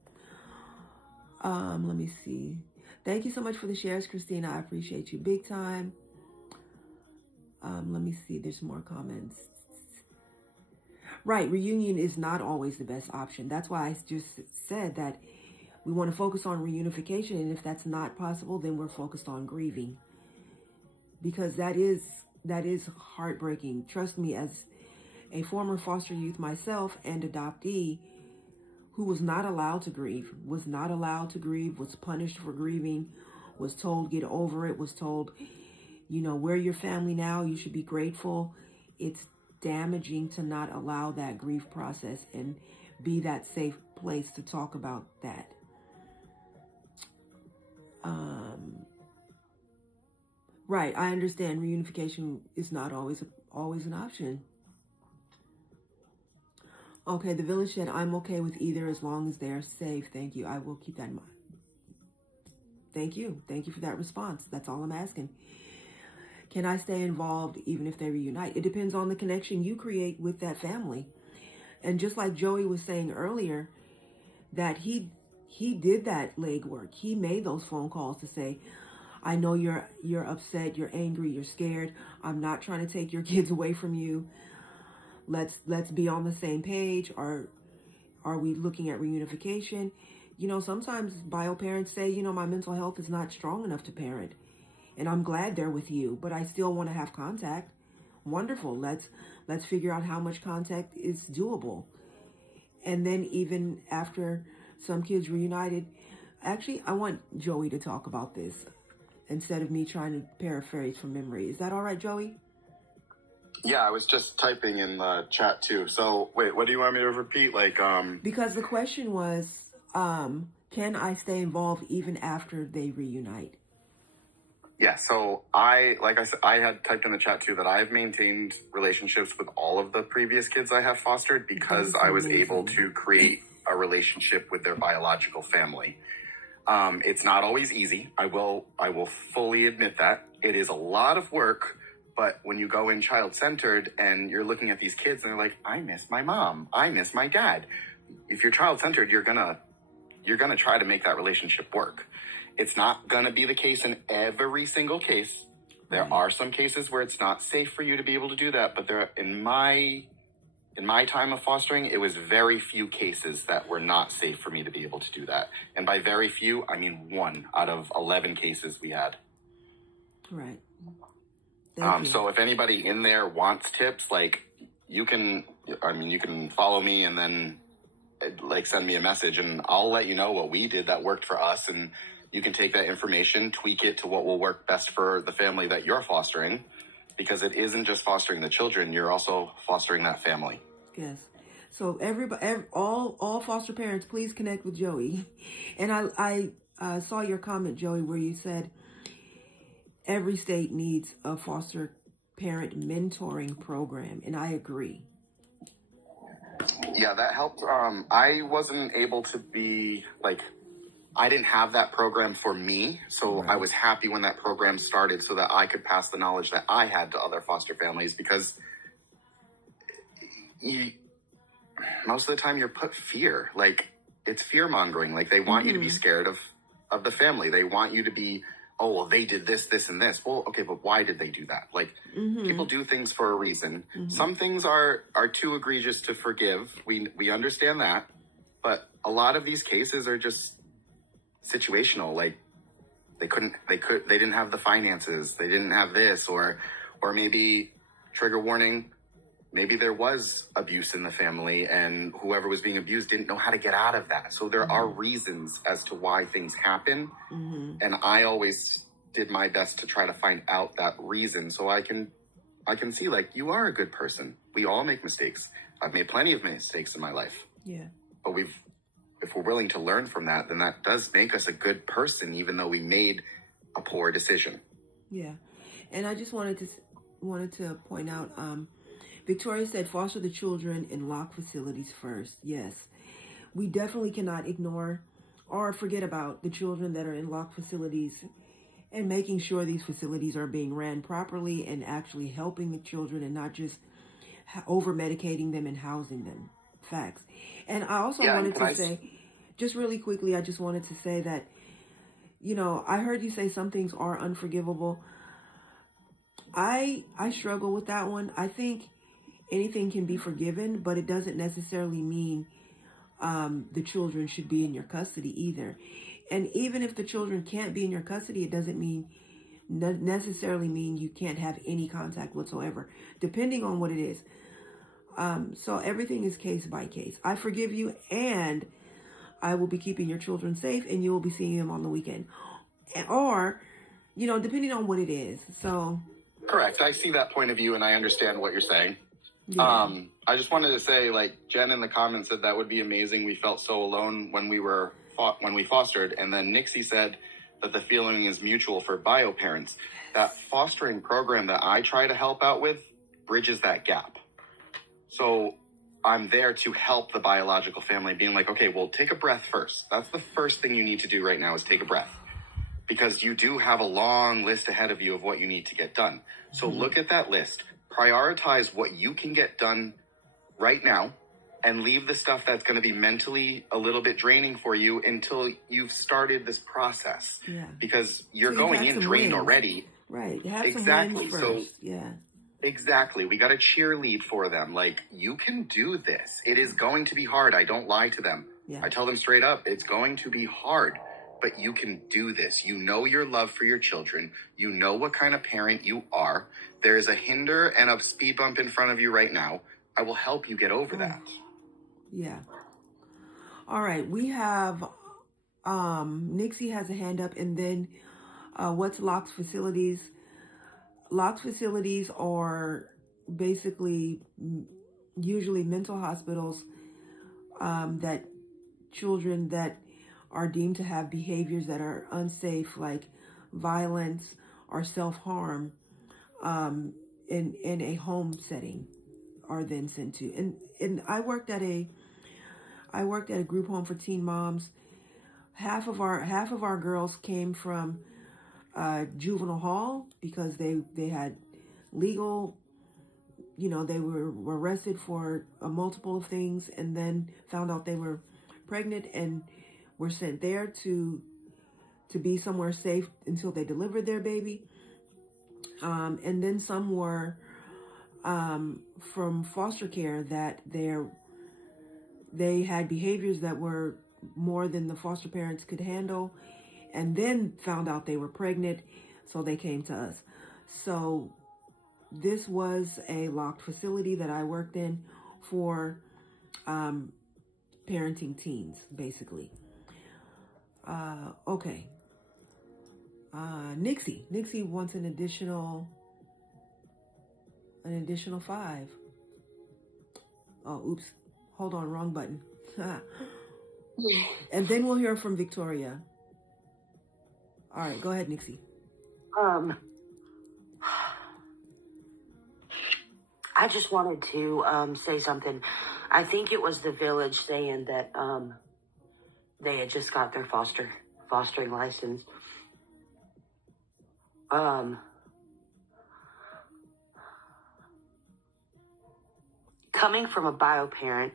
Let me see. Thank you so much for the shares, Christina. I appreciate you big time. Let me see. There's more comments. Right. Reunion is not always the best option. That's why I just said that we want to focus on reunification. And if that's not possible, then we're focused on grieving. Because that is heartbreaking. Trust me, as a former foster youth myself and adoptee who was not allowed to grieve, was punished for grieving, was told get over it, was told, we're your family now, you should be grateful. It's damaging to not allow that grief process and be that safe place to talk about that. Right, I understand reunification is not always an option. Okay, the village said, I'm okay with either as long as they're safe. Thank you. I will keep that in mind. Thank you. Thank you for that response. That's all I'm asking. Can I stay involved even if they reunite? It depends on the connection you create with that family. And just like Joey was saying earlier, that he did that legwork. He made those phone calls to say, I know you're upset, you're angry, you're scared. I'm not trying to take your kids away from you. Let's be on the same page. Are we looking at reunification? Sometimes bio parents say, my mental health is not strong enough to parent. And I'm glad they're with you, but I still want to have contact. Wonderful. Let's figure out how much contact is doable. And then even after some kids reunited, actually, I want Joey to talk about this instead of me trying to paraphrase from memory. Is that all right, Joey? Yeah, I was just typing in the chat too. So wait, what do you want me to repeat? Because the question was, can I stay involved even after they reunite? Yeah, so I said, I had typed in the chat too that I've maintained relationships with all of the previous kids I have fostered because I was able to create a relationship with their biological family. It's not always easy. I will fully admit that. It is a lot of work, but when you go in child-centered and you're looking at these kids and they're like, I miss my mom, I miss my dad. If you're child-centered, you're gonna you're going to try to make that relationship work. It's not going to be the case in every single case. There are some cases where it's not safe for you to be able to do that, but there, in my time of fostering, it was very few cases that were not safe for me to be able to do that. And by very few, I mean 1 out of 11 cases we had. Right. So if anybody in there wants tips, like, you can follow me and then like send me a message and I'll let you know what we did that worked for us, and you can take that information, tweak it to what will work best for the family that you're fostering, because it isn't just fostering the children, you're also fostering that family. Yes. So all foster parents, please connect with Joey. And I saw your comment, Joey, where you said every state needs a foster parent mentoring program, and I agree. Yeah, that helped. I wasn't able to be like, I didn't have that program for me, so I was happy when that program started so that I could pass the knowledge that I had to other foster families, because most of the time you're put fear. Like, it's fear mongering. Like, they want you to be scared of the family. They want you to be, oh, well, they did this, this, and this. Well, okay, but why did they do that? Like, people do things for a reason. Some things are too egregious to forgive. We understand that. But a lot of these cases are just situational. Like, they didn't have the finances. They didn't have this, or maybe, trigger warning, maybe there was abuse in the family and whoever was being abused didn't know how to get out of that. So there are reasons as to why things happen. And I always did my best to try to find out that reason so I can see, like, you are a good person. We all make mistakes. I've made plenty of mistakes in my life. Yeah. But if we're willing to learn from that, then that does make us a good person, even though we made a poor decision. Yeah. And I just wanted to point out, Victoria said, foster the children in locked facilities first. Yes, we definitely cannot ignore or forget about the children that are in locked facilities, and making sure these facilities are being ran properly and actually helping the children and not just over-medicating them and housing them. Facts. And I also wanted to say, just really quickly, I just wanted to say that, I heard you say some things are unforgivable. I struggle with that one. I think anything can be forgiven, but it doesn't necessarily mean the children should be in your custody either. And even if the children can't be in your custody, it doesn't necessarily mean you can't have any contact whatsoever, depending on what it is. So everything is case by case. I forgive you, and I will be keeping your children safe, and you will be seeing them on the weekend. Or, depending on what it is. So. Correct. I see that point of view, and I understand what you're saying. Yeah. I just wanted to say, like, Jen in the comments said that would be amazing. We felt so alone when we fostered. And then Nixie said that the feeling is mutual for bio parents. That fostering program that I try to help out with bridges that gap. So I'm there to help the biological family, being like, okay, well, take a breath first. That's the first thing you need to do right now, is take a breath. Because you do have a long list ahead of you of what you need to get done. So look at that list. Prioritize what you can get done right now, and leave the stuff that's going to be mentally a little bit draining for you until you've started this process. Yeah. Because you're going in drained already. Right. Have exactly. Some wins first. Yeah. Exactly. We got to cheerlead for them. Like, you can do this. It is going to be hard. I don't lie to them. Yeah. I tell them straight up, it's going to be hard, but you can do this. You know your love for your children. You know what kind of parent you are. There is a hinder and a speed bump in front of you right now. I will help you get over that. Yeah. All right. We have, Nixie has a hand up, and then what's locked facilities? Locked facilities are basically usually mental hospitals that children that are deemed to have behaviors that are unsafe, like violence or self-harm, in a home setting, are then sent to. And I worked at a group home for teen moms. Half of our girls came from juvenile hall because they had legal, they were arrested for a multiple of things, and then found out they were pregnant and were sent there to be somewhere safe until they delivered their baby. And then some were from foster care that they had behaviors that were more than the foster parents could handle, and then found out they were pregnant, so they came to us. So this was a locked facility that I worked in for parenting teens, basically. Okay. Nixie wants an additional 5. Oh, oops. Hold on, wrong button. And then we'll hear from Victoria. All right, go ahead, Nixie. I just wanted to say something. I think it was the village saying that they had just got their fostering license. Coming from a bio parent,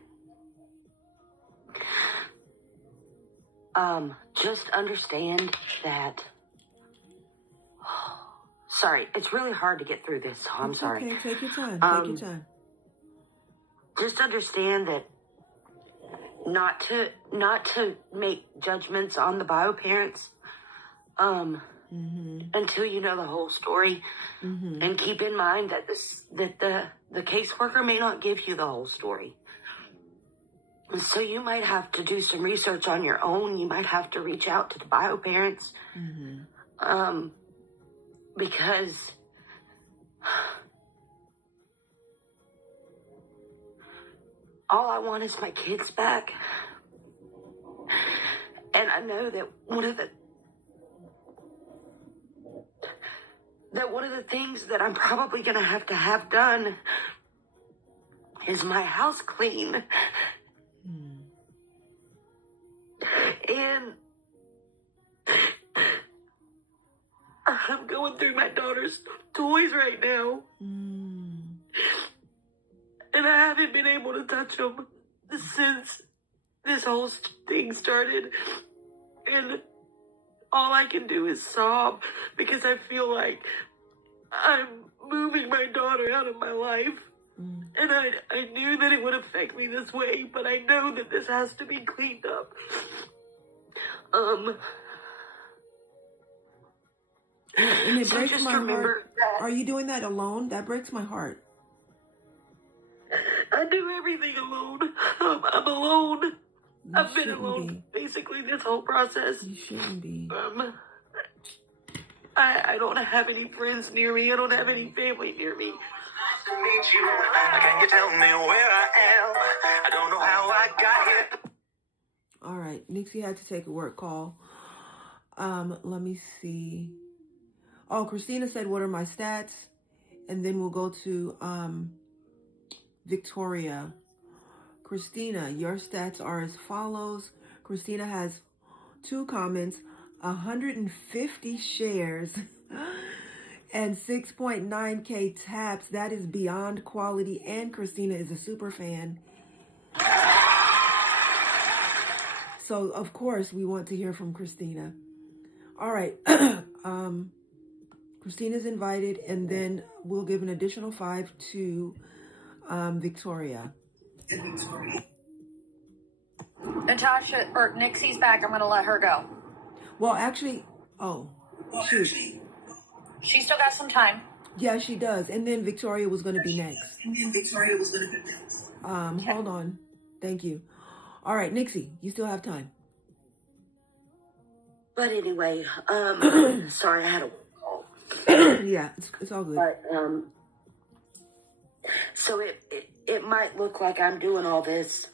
just understand that. Sorry, it's really hard to get through this, so I'm sorry. Okay, take your time. Take your time. Just understand that not to make judgments on the bio parents until you know the whole story, and keep in mind that the caseworker may not give you the whole story. And so you might have to do some research on your own. You might have to reach out to the bio parents, because all I want is my kids back. And I know that one of the things that I'm probably going to have done is my house clean. And I'm going through my daughter's toys right now. And I haven't been able to touch them since this whole thing started. And all I can do is sob because I feel like I'm moving my daughter out of my life. And I knew that it would affect me this way, but I know that this has to be cleaned up. And it breaks just my remember heart. that Are you doing that alone? That breaks my heart. I do everything alone. I'm alone. You I've been shouldn't alone basically this whole process. You shouldn't be. I don't have any friends near me. I don't have any family near me. Meet you. Can you tell me where I am? I don't know how I got here. All right, Nixie had to take a work call. Let me see. Oh, Christina said, what are my stats? And then we'll go to Victoria. Christina, your stats are as follows. Christina has 2 comments, 150 shares, and 6.9K taps. That is beyond quality, and Christina is a super fan. So, of course, we want to hear from Christina. All right. Christina's invited, and then we'll give an additional 5 to Victoria. Natasha, or Nixie's back. I'm going to let her go. Well, actually, shoot. She still got some time. Yeah, she does. And then Victoria was going to be next. Okay. Hold on. Thank you. All right, Nixie, you still have time. But anyway, sorry, I had a call. Yeah, it's all good. But so it might look like I'm doing all this,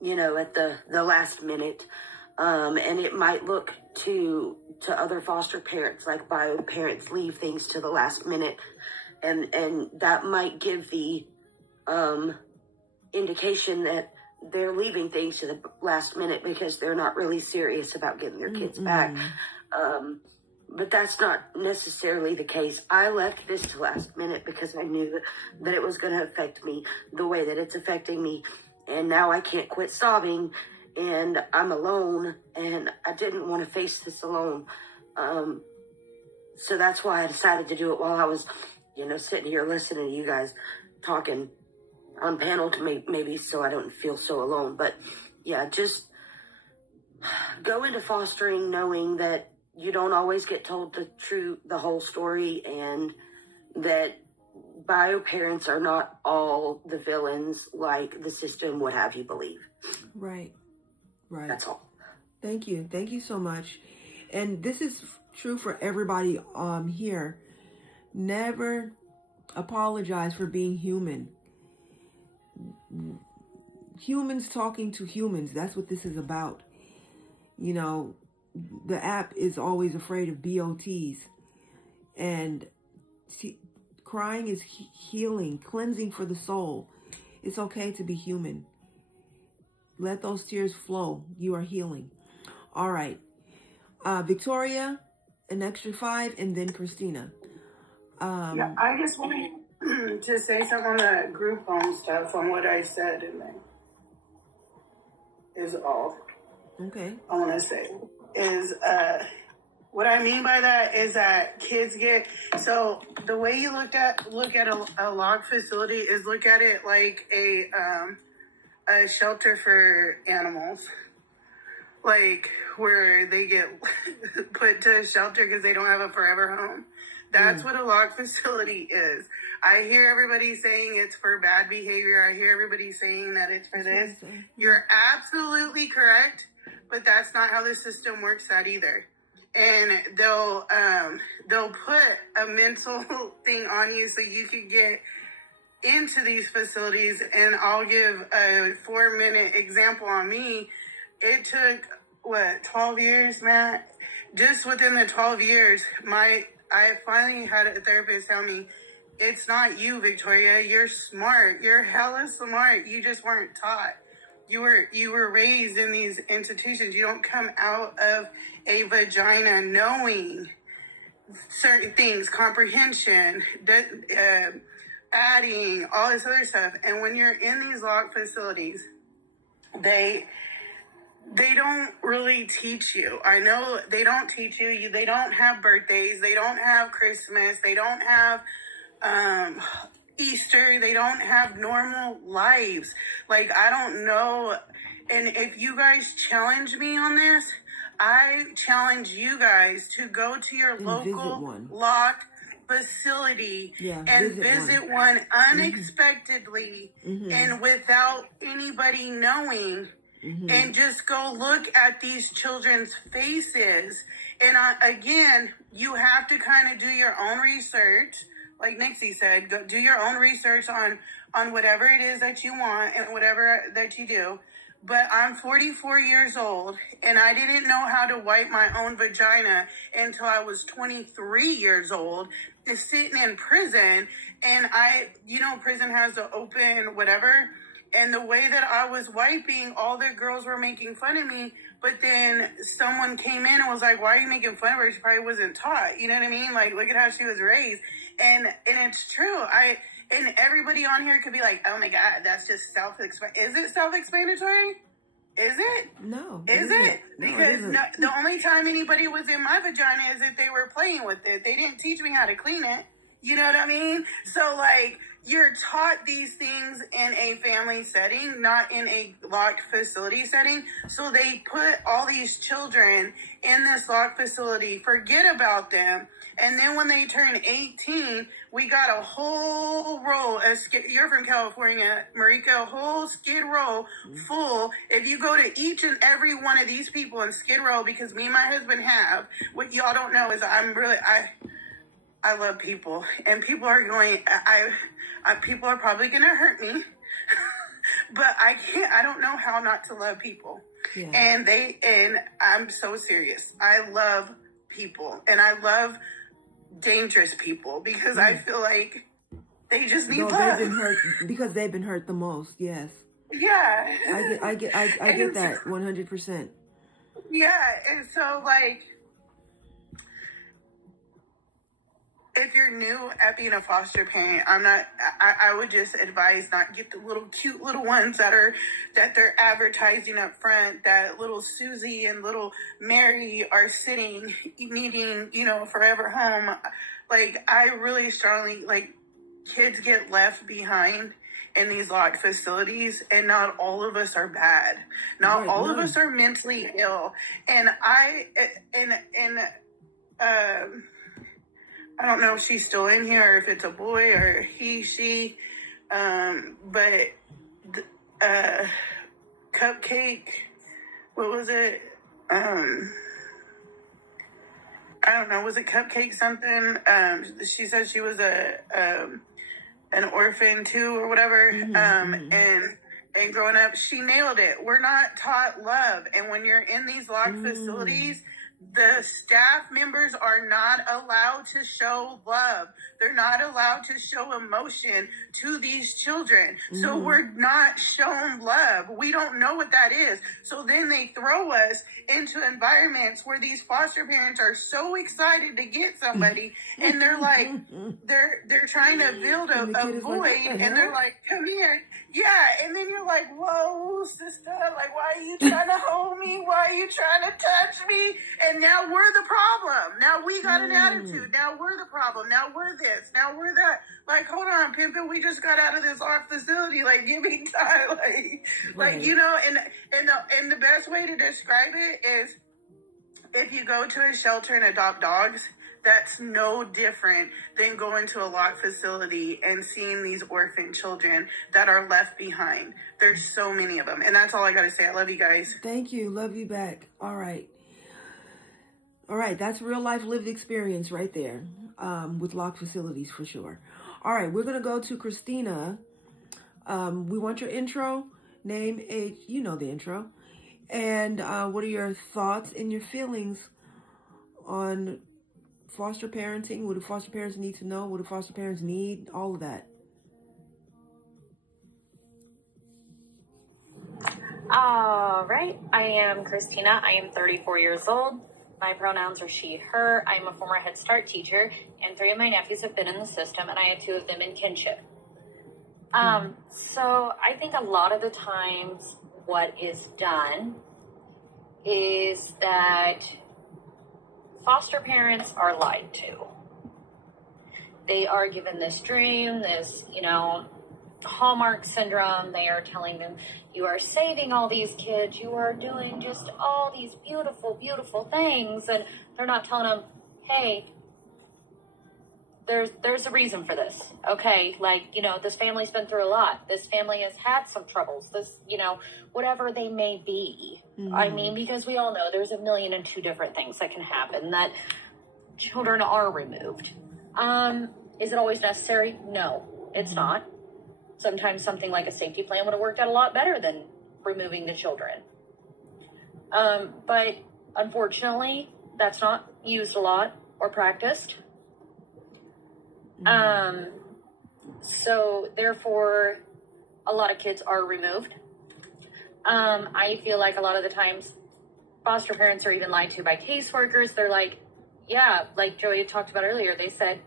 at the last minute, and it might look to other foster parents like bio parents leave things to the last minute, and that might give the indication that they're leaving things to the last minute because they're not really serious about getting their kids back. But that's not necessarily the case. I left this to last minute because I knew that it was going to affect me the way that it's affecting me. And now I can't quit sobbing and I'm alone, and I didn't want to face this alone. So that's why I decided to do it while I was, sitting here listening to you guys talking on panel to maybe so I don't feel so alone. But yeah, just go into fostering knowing that you don't always get told the whole story, and that bio parents are not all the villains like the system would have you believe. Right. That's all. Thank you so much. And this is true for everybody here. Never apologize for being human. Humans talking to humans, that's what this is about. The app is always afraid of BOTs, and crying is healing, cleansing for the soul. It's okay to be human. Let those tears flow. You are healing. All right. Victoria, an extra 5, and then Christina. Yeah, I just wanted to say something on the group home stuff on what I said, and then is all Okay. I want to say is what I mean by that is that kids get, so the way you look at a log facility is look at it like a shelter for animals, like where they get put to a shelter because they don't have a forever home. That's what a log facility is. I hear everybody saying it's for bad behavior. I hear everybody saying that it's for this. You're absolutely correct, but that's not how the system works out either. And they'll put a mental thing on you so you can get into these facilities. And I'll give a 4-minute example on me. It took 12 years, Matt? Just within the 12 years, I finally had a therapist tell me, it's not you, Victoria. You're smart. You're hella smart. You just weren't taught. You were raised in these institutions. You don't come out of a vagina knowing certain things, comprehension, adding, all this other stuff. And when you're in these log facilities, they don't really teach you. I know they don't teach you. They don't have birthdays. They don't have Christmas. They don't have Easter. They don't have normal lives. Like, I don't know. And if you guys challenge me on this, I challenge you guys to go to your local locked facility and visit one unexpectedly and without anybody knowing. And just go look at these children's faces. And again, you have to kind of do your own research. Like Nixie said, go do your own research on whatever it is that you want and whatever that you do. But I'm 44 years old, and I didn't know how to wipe my own vagina until I was 23 years old, sitting in prison. And prison has the open whatever. And the way that I was wiping, all the girls were making fun of me. But then someone came in and was like, why are you making fun of her? She probably wasn't taught. You know what I mean? Like, look at how she was raised. And it's true. And everybody on here could be like, oh my God, that's just self-explanatory. Is it self-explanatory? Is it? No. Is it? Because the only time anybody was in my vagina is if they were playing with it. They didn't teach me how to clean it. You know what I mean? So, like, you're taught these things in a family setting, not in a locked facility setting. So they put all these children in this locked facility, forget about them. And then when they turn 18, we got a whole roll of you're from California, Marika, a whole Skid Row full. If you go to each and every one of these people in Skid Row, because me and my husband have, what y'all don't know is I love people, and people are going, people are probably going to hurt me, but I don't know how not to love people. Yeah. And I'm so serious. I love people, and I love dangerous people because I feel like they just need love. They've been hurt the most. Yes. Yeah. I get that 100%. Yeah. And so, like, if you're new at being a foster parent, I would just advise not get the little cute little ones that they're advertising up front, that little Susie and little Mary are sitting needing, forever home. Like, I really strongly, like, kids get left behind in these locked facilities, and not all of us are bad. Not all of us are mentally ill. And I don't know if she's still in here or if it's a boy or he, she, but Cupcake, what was it? I don't know, was it Cupcake something? She said she was an orphan too or whatever, and growing up, she nailed it. We're not taught love, and when you're in these locked facilities, the staff members are not allowed to show love. They're not allowed to show emotion to these children. So we're not shown love. We don't know what that is. So then they throw us into environments where these foster parents are so excited to get somebody, and they're like, they're trying to build a void, like, and they're like, come here. Yeah, and then you're like, whoa, sister, like, why are you trying to hold me? Why are you trying to touch me? And now we're the problem. Now we got an attitude. Now we're the problem. Now we're this. Now we're that. Like, hold on, Pimpin', we just got out of this art facility. Like, give me time. Like, and the best way to describe it is if you go to a shelter and adopt dogs, that's no different than going to a locked facility and seeing these orphan children that are left behind. There's so many of them. And that's all I got to say. I love you guys. Thank you. Love you back. All right. That's real life lived experience right there, with locked facilities for sure. All right. We're going to go to Christina. We want your intro, name, age, you know the intro. And what are your thoughts and your feelings on foster parenting? What do foster parents need to know? What do foster parents need? All of that. All right. I am Christina. I am 34 years old. My pronouns are she, her. I'm a former Head Start teacher, and 3 of my nephews have been in the system, and I had 2 of them in kinship. So I think a lot of the times what is done is that foster parents are lied to. They are given this dream, this, Hallmark syndrome. They are telling them, you are saving all these kids. You are doing just all these beautiful, beautiful things. And they're not telling them, hey, there's a reason for this. Okay. This family's been through a lot. This family has had some troubles. This, whatever they may be. I mean, because we all know there's 1,002 different things that can happen that children are removed. Is it always necessary? No, it's not. Sometimes something like a safety plan would have worked out a lot better than removing the children. But unfortunately, that's not used a lot or practiced. So therefore, a lot of kids are removed. I feel like a lot of the times foster parents are even lied to by caseworkers. They're like, yeah, like Joey had talked about earlier, they said,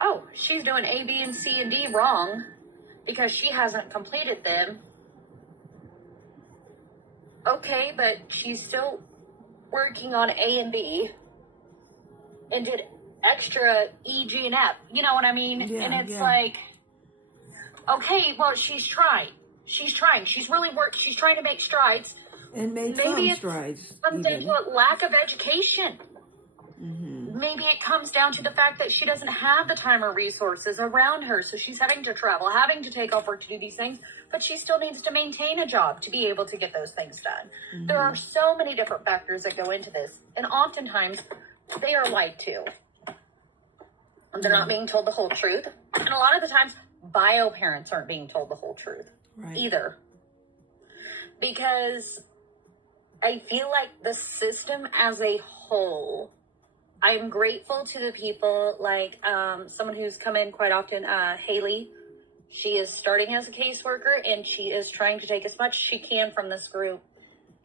oh, she's doing A, B, and C, and D wrong because she hasn't completed them. Okay, but she's still working on A and B and did extra E, G, and F. You know what I mean? Yeah, and it's like, okay, well, she's trying. She's trying. She's really worked. She's trying to make strides. And made some strides. Comes down to a lack of education. Maybe it comes down to the fact that she doesn't have the time or resources around her, so she's having to travel, having to take off work to do these things, but she still needs to maintain a job to be able to get those things done. There are so many different factors that go into this, and oftentimes they are lied to. They're not being told the whole truth, and a lot of the times bio parents aren't being told the whole truth either. Because I feel like the system as a whole, I'm grateful to the people like someone who's come in quite often, Haley. She is starting as a caseworker, and she is trying to take as much as she can from this group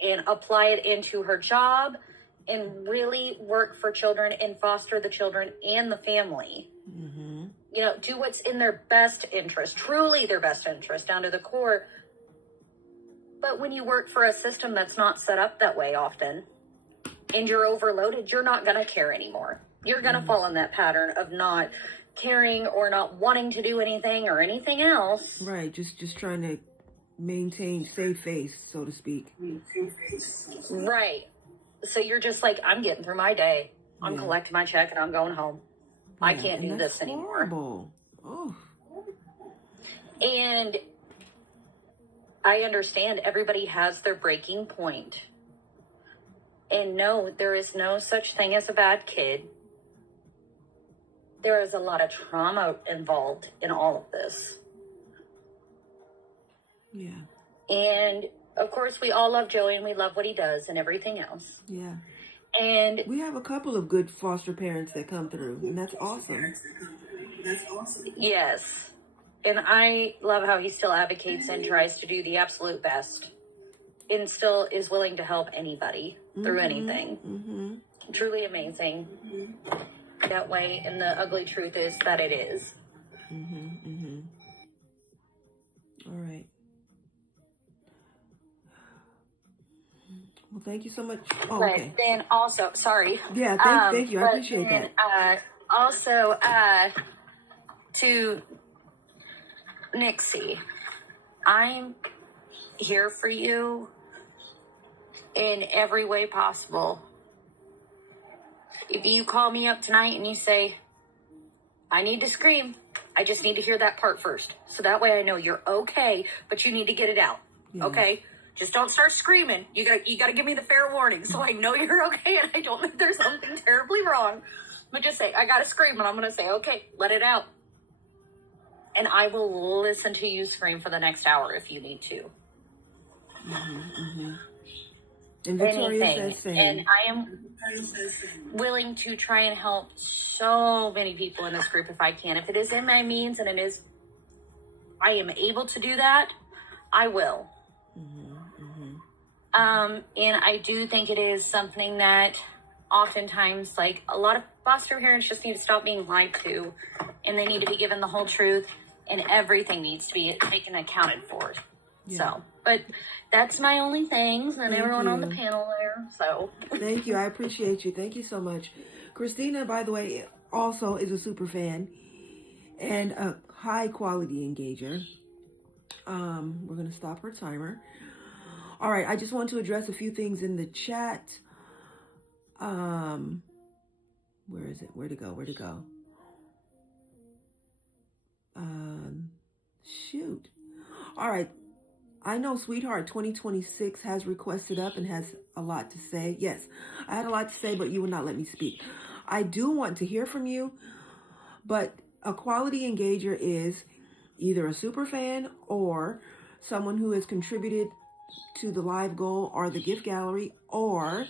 and apply it into her job and really work for children and foster the children and the family. You know, do what's in their best interest, truly their best interest, down to the core. But when you work for a system that's not set up that way often, and you're overloaded, you're not going to care anymore. You're going to fall in that pattern of not caring or not wanting to do anything or anything else. Right, just trying to maintain save face, so to speak. Right. So you're just like, I'm getting through my day. I'm collecting my check and I'm going home. I can't do this anymore. Horrible. Oh. And I understand everybody has their breaking point. And no, there is no such thing as a bad kid. There is a lot of trauma involved in all of this. Yeah. And of course, we all love Joey and we love what he does and everything else. Yeah. And we have a couple of good foster parents that come through, and that's awesome. Yes. And I love how he still advocates and tries to do the absolute best and still is willing to help anybody through anything. Truly amazing. That way, and the ugly truth is that it is. All right. Well, thank you so much. Oh, But okay. then also, sorry. Yeah, thank you. I appreciate that. Also, to Nixie, I'm here for you in every way possible. If you call me up tonight and you say, I need to scream, I just need to hear that part first. So that way I know you're okay, but you need to get it out. Yes. Okay? Just don't start screaming. You gotta give me the fair warning so I know you're okay and I don't think there's something terribly wrong. But just say, I gotta scream, and I'm gonna say, okay, let it out. And I will listen to you scream for the next hour if you need to. And Victoria Anything. says same. And I am willing to try and help so many people in this group if I can. If it is in my means and I am able to do that, I will. And I do think it is something that oftentimes, like, a lot of foster parents just need to stop being lied to, and they need to be given the whole truth, and everything needs to be taken accounted for. Yeah. So, but that's my only things, and Thank everyone on the you. panel there. So, Thank you. I appreciate you. Thank you so much. Christina, by the way, also is a super fan and a high quality engager. We're going to stop her timer. All right. I just want to address a few things in the chat. Where is it? Where'd it go? Shoot. All right. I know Sweetheart 2026 has requested up and has a lot to say. Yes, I had a lot to say, but you would not let me speak. I do want to hear from you, but a quality engager is either a super fan or someone who has contributed to the live goal or the gift gallery, or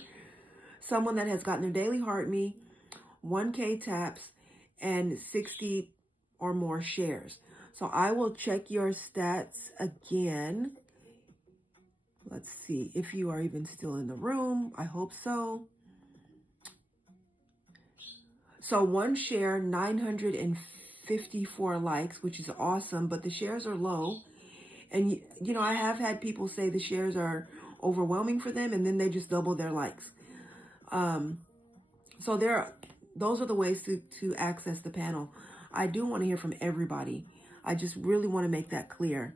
someone that has gotten their daily heart me, 1K taps, and 60 or more shares. So I will check your stats again. Let's see if you are even still in the room. I hope so. So 1 share, 954 likes, which is awesome, but the shares are low. And, you know, I have had people say the shares are overwhelming for them, and then they just double their likes. So those are the ways to access the panel. I do want to hear from everybody. I just really want to make that clear.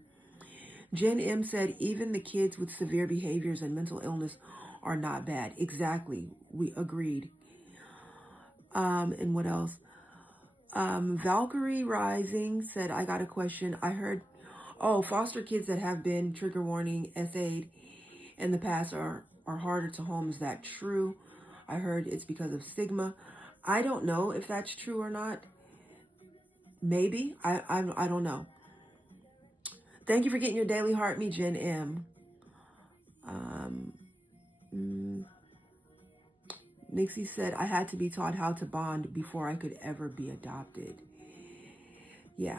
Jen M said, even the kids with severe behaviors and mental illness are not bad. Exactly. We agreed. And what else? Valkyrie Rising said, I got a question. I heard, foster kids that have been trigger warning SA'd in the past are harder to home. Is that true? I heard it's because of stigma. I don't know if that's true or not. Maybe. I don't know. Thank you for getting your daily heart me, Jen M. Nixie said, I had to be taught how to bond before I could ever be adopted. Yeah.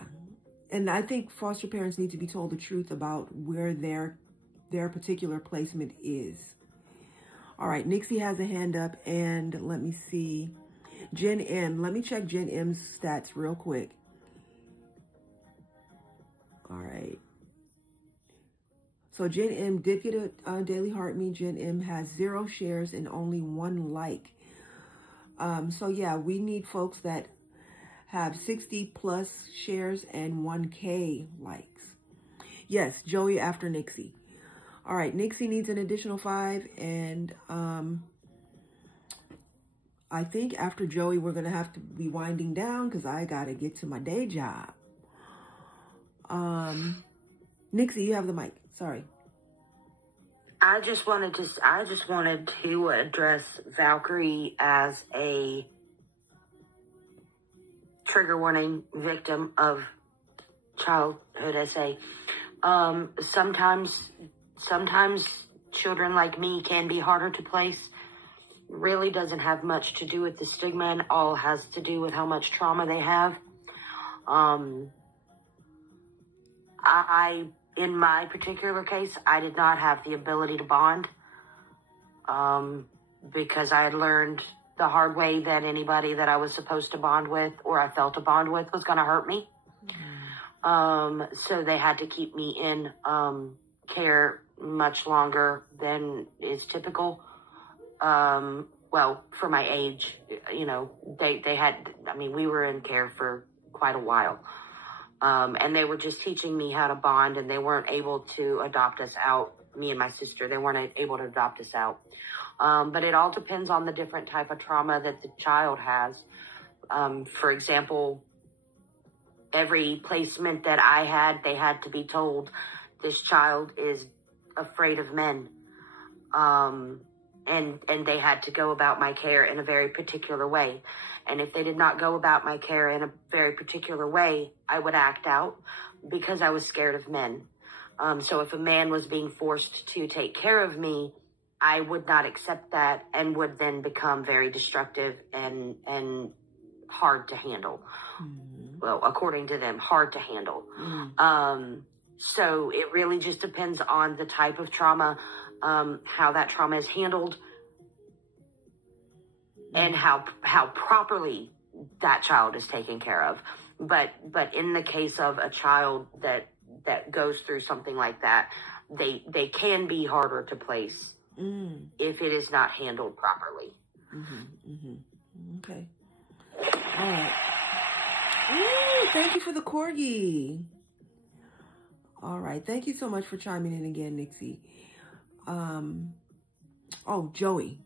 And I think foster parents need to be told the truth about where their particular placement is. All right, Nixie has a hand up, and let me see. Jen M. Let me check Jen M's stats real quick. All right. So Jen M did get a Daily Heart Me. Jen M has 0 shares and only 1 like. So yeah, we need folks that have 60 plus shares and 1K likes. Yes, Joey after Nixie. All right, Nixie needs an additional 5, and I think after Joey, we're gonna have to be winding down because I gotta get to my day job. Nixie, you have the mic. Sorry. I just wanted to address Valkyrie as a trigger warning victim of childhood SA. Sometimes children like me can be harder to place. Really doesn't have much to do with the stigma, and all has to do with how much trauma they have. I in my particular case, I did not have the ability to bond, because I had learned the hard way that anybody that I was supposed to bond with or I felt a bond with was going to hurt me. So they had to keep me in care much longer than is typical. Well, for my age, you know, they had, I mean, we were in care for quite a while. And they were just teaching me how to bond, and they weren't able to adopt us out, me and my sister. They weren't able to adopt us out. But it all depends on the different type of trauma that the child has. For example, every placement that I had, they had to be told, this child is afraid of men. And they had to go about my care in a very particular way. And if they did not go about my care in a very particular way, I would act out because I was scared of men. So if a man was being forced to take care of me, I would not accept that and would then become very destructive and hard to handle. Well, according to them, hard to handle. So it really just depends on the type of trauma, how that trauma is handled, and how properly that child is taken care of. But in the case of a child that goes through something like that, they can be harder to place if it is not handled properly. Okay. All right. Ooh, thank you for the corgi. All right. Thank you so much for chiming in again, Nixie. Oh, Joey.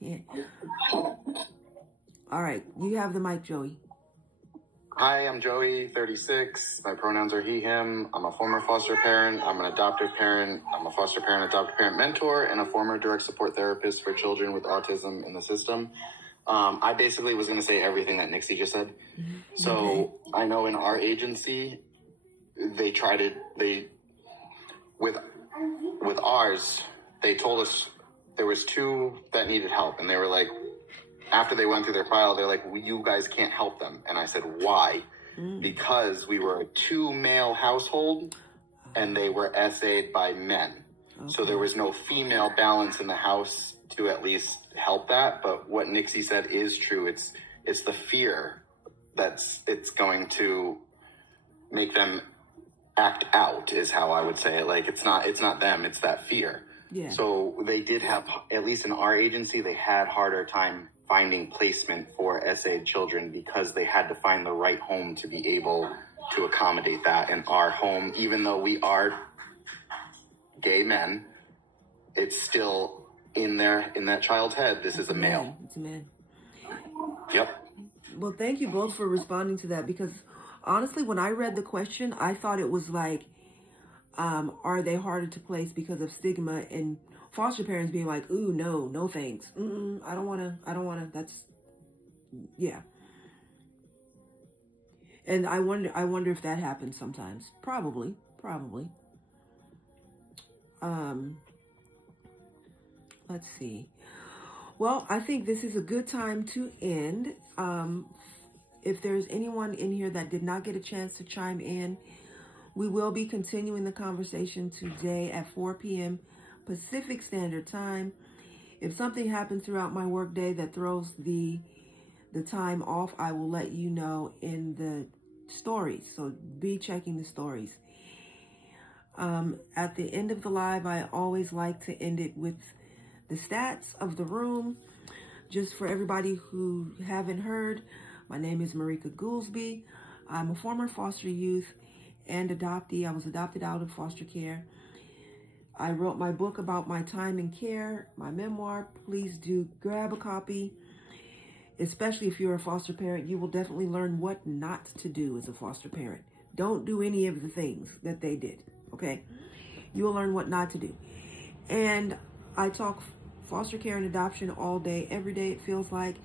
Yeah. All right. You have the mic, Joey. Hi, I'm Joey, 36. My pronouns are he, him. I'm a former foster parent. I'm an adoptive parent. I'm a foster parent, adoptive parent mentor, and a former direct support therapist for children with autism in the system. I basically was going to say everything that Nixie just said. So I know in our agency, with ours, they told us there was 2 that needed help. And they were like, after they went through their file, they're like, well, you guys can't help them. And I said, why? Because we were a 2-male household and they were SA'd by men. So there was no female balance in the house to at least help that. But what Nixie said is true. It's the fear it's going to make them act out, is how I would say it. Like, it's not them, it's that fear. Yeah. So they did have, at least in our agency, they had harder time finding placement for SA children because they had to find the right home to be able to accommodate that. In our home, even though we are gay men, it's still in that child's head, this is a male. It's a man. Yep. Well, thank you both for responding to that, because honestly, when I read the question, I thought it was like, are they harder to place because of stigma, and foster parents being like, ooh, no thanks. I don't want to, that's, yeah. And I wonder if that happens sometimes. Probably. Let's see. Well, I think this is a good time to end. If there's anyone in here that did not get a chance to chime in, we will be continuing the conversation today at 4 p.m. Pacific Standard Time. If something happens throughout my workday that throws the time off, I will let you know in the stories. So be checking the stories. At the end of the live, I always like to end it with the stats of the room. Just for everybody who haven't heard, my name is Marika Goolsby. I'm a former foster youth and adoptee. I was adopted out of foster care. I wrote my book about my time in care, my memoir. Please do grab a copy. Especially if you're a foster parent, you will definitely learn what not to do as a foster parent. Don't do any of the things that they did, okay? You will learn what not to do. And I talk foster care and adoption all day, every day, it feels like.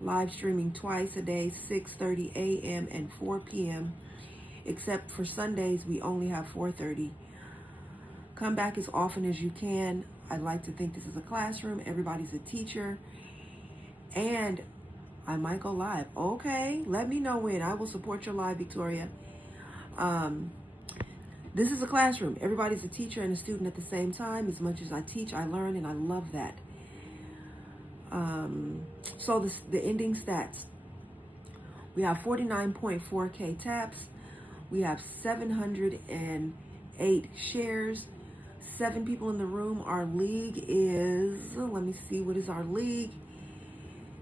Live streaming twice a day, 6:30 a.m. and 4 p.m. Except for Sundays, we only have 4:30. Come back as often as you can. I'd like to think this is a classroom. Everybody's a teacher. And I might go live. Okay, let me know when. I will support your live, Victoria. This is a classroom. Everybody's a teacher and a student at the same time. As much as I teach, I learn, and I love that. So the ending stats. We have 49.4K taps. We have 708 shares. 7 people in the room. Our league is, let me see, what is our league?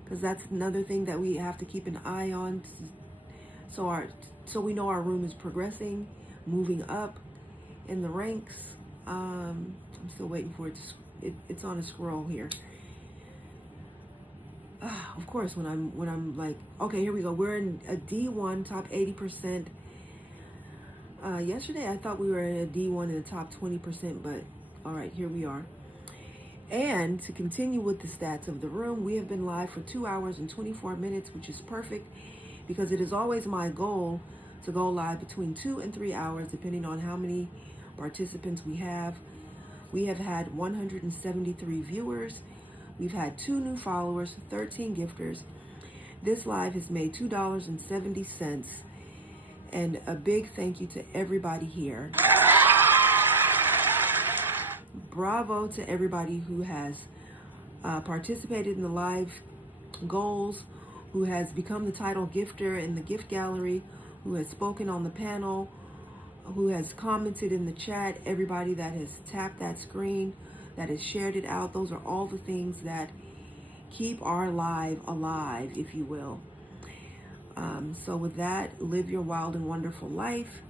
Because that's another thing that we have to keep an eye on. So we know our room is progressing, moving up in the ranks. I'm still waiting for it to, it's on a scroll here. Of course, when I'm like, okay, here we go. We're in a D1, top 80%. Yesterday, I thought we were in a D1 in the top 20%, but all right, here we are. And to continue with the stats of the room, we have been live for 2 hours and 24 minutes, which is perfect because it is always my goal to go live between 2 and 3 hours, depending on how many participants we have. We have had 173 viewers. We've had 2 new followers, 13 gifters. This live has made $2.70. And a big thank you to everybody here. Bravo to everybody who has participated in the live goals, who has become the title gifter in the gift gallery, who has spoken on the panel, who has commented in the chat, everybody that has tapped that screen, that has shared it out. Those are all the things that keep our live alive, if you will. So with that, live your wild and wonderful life.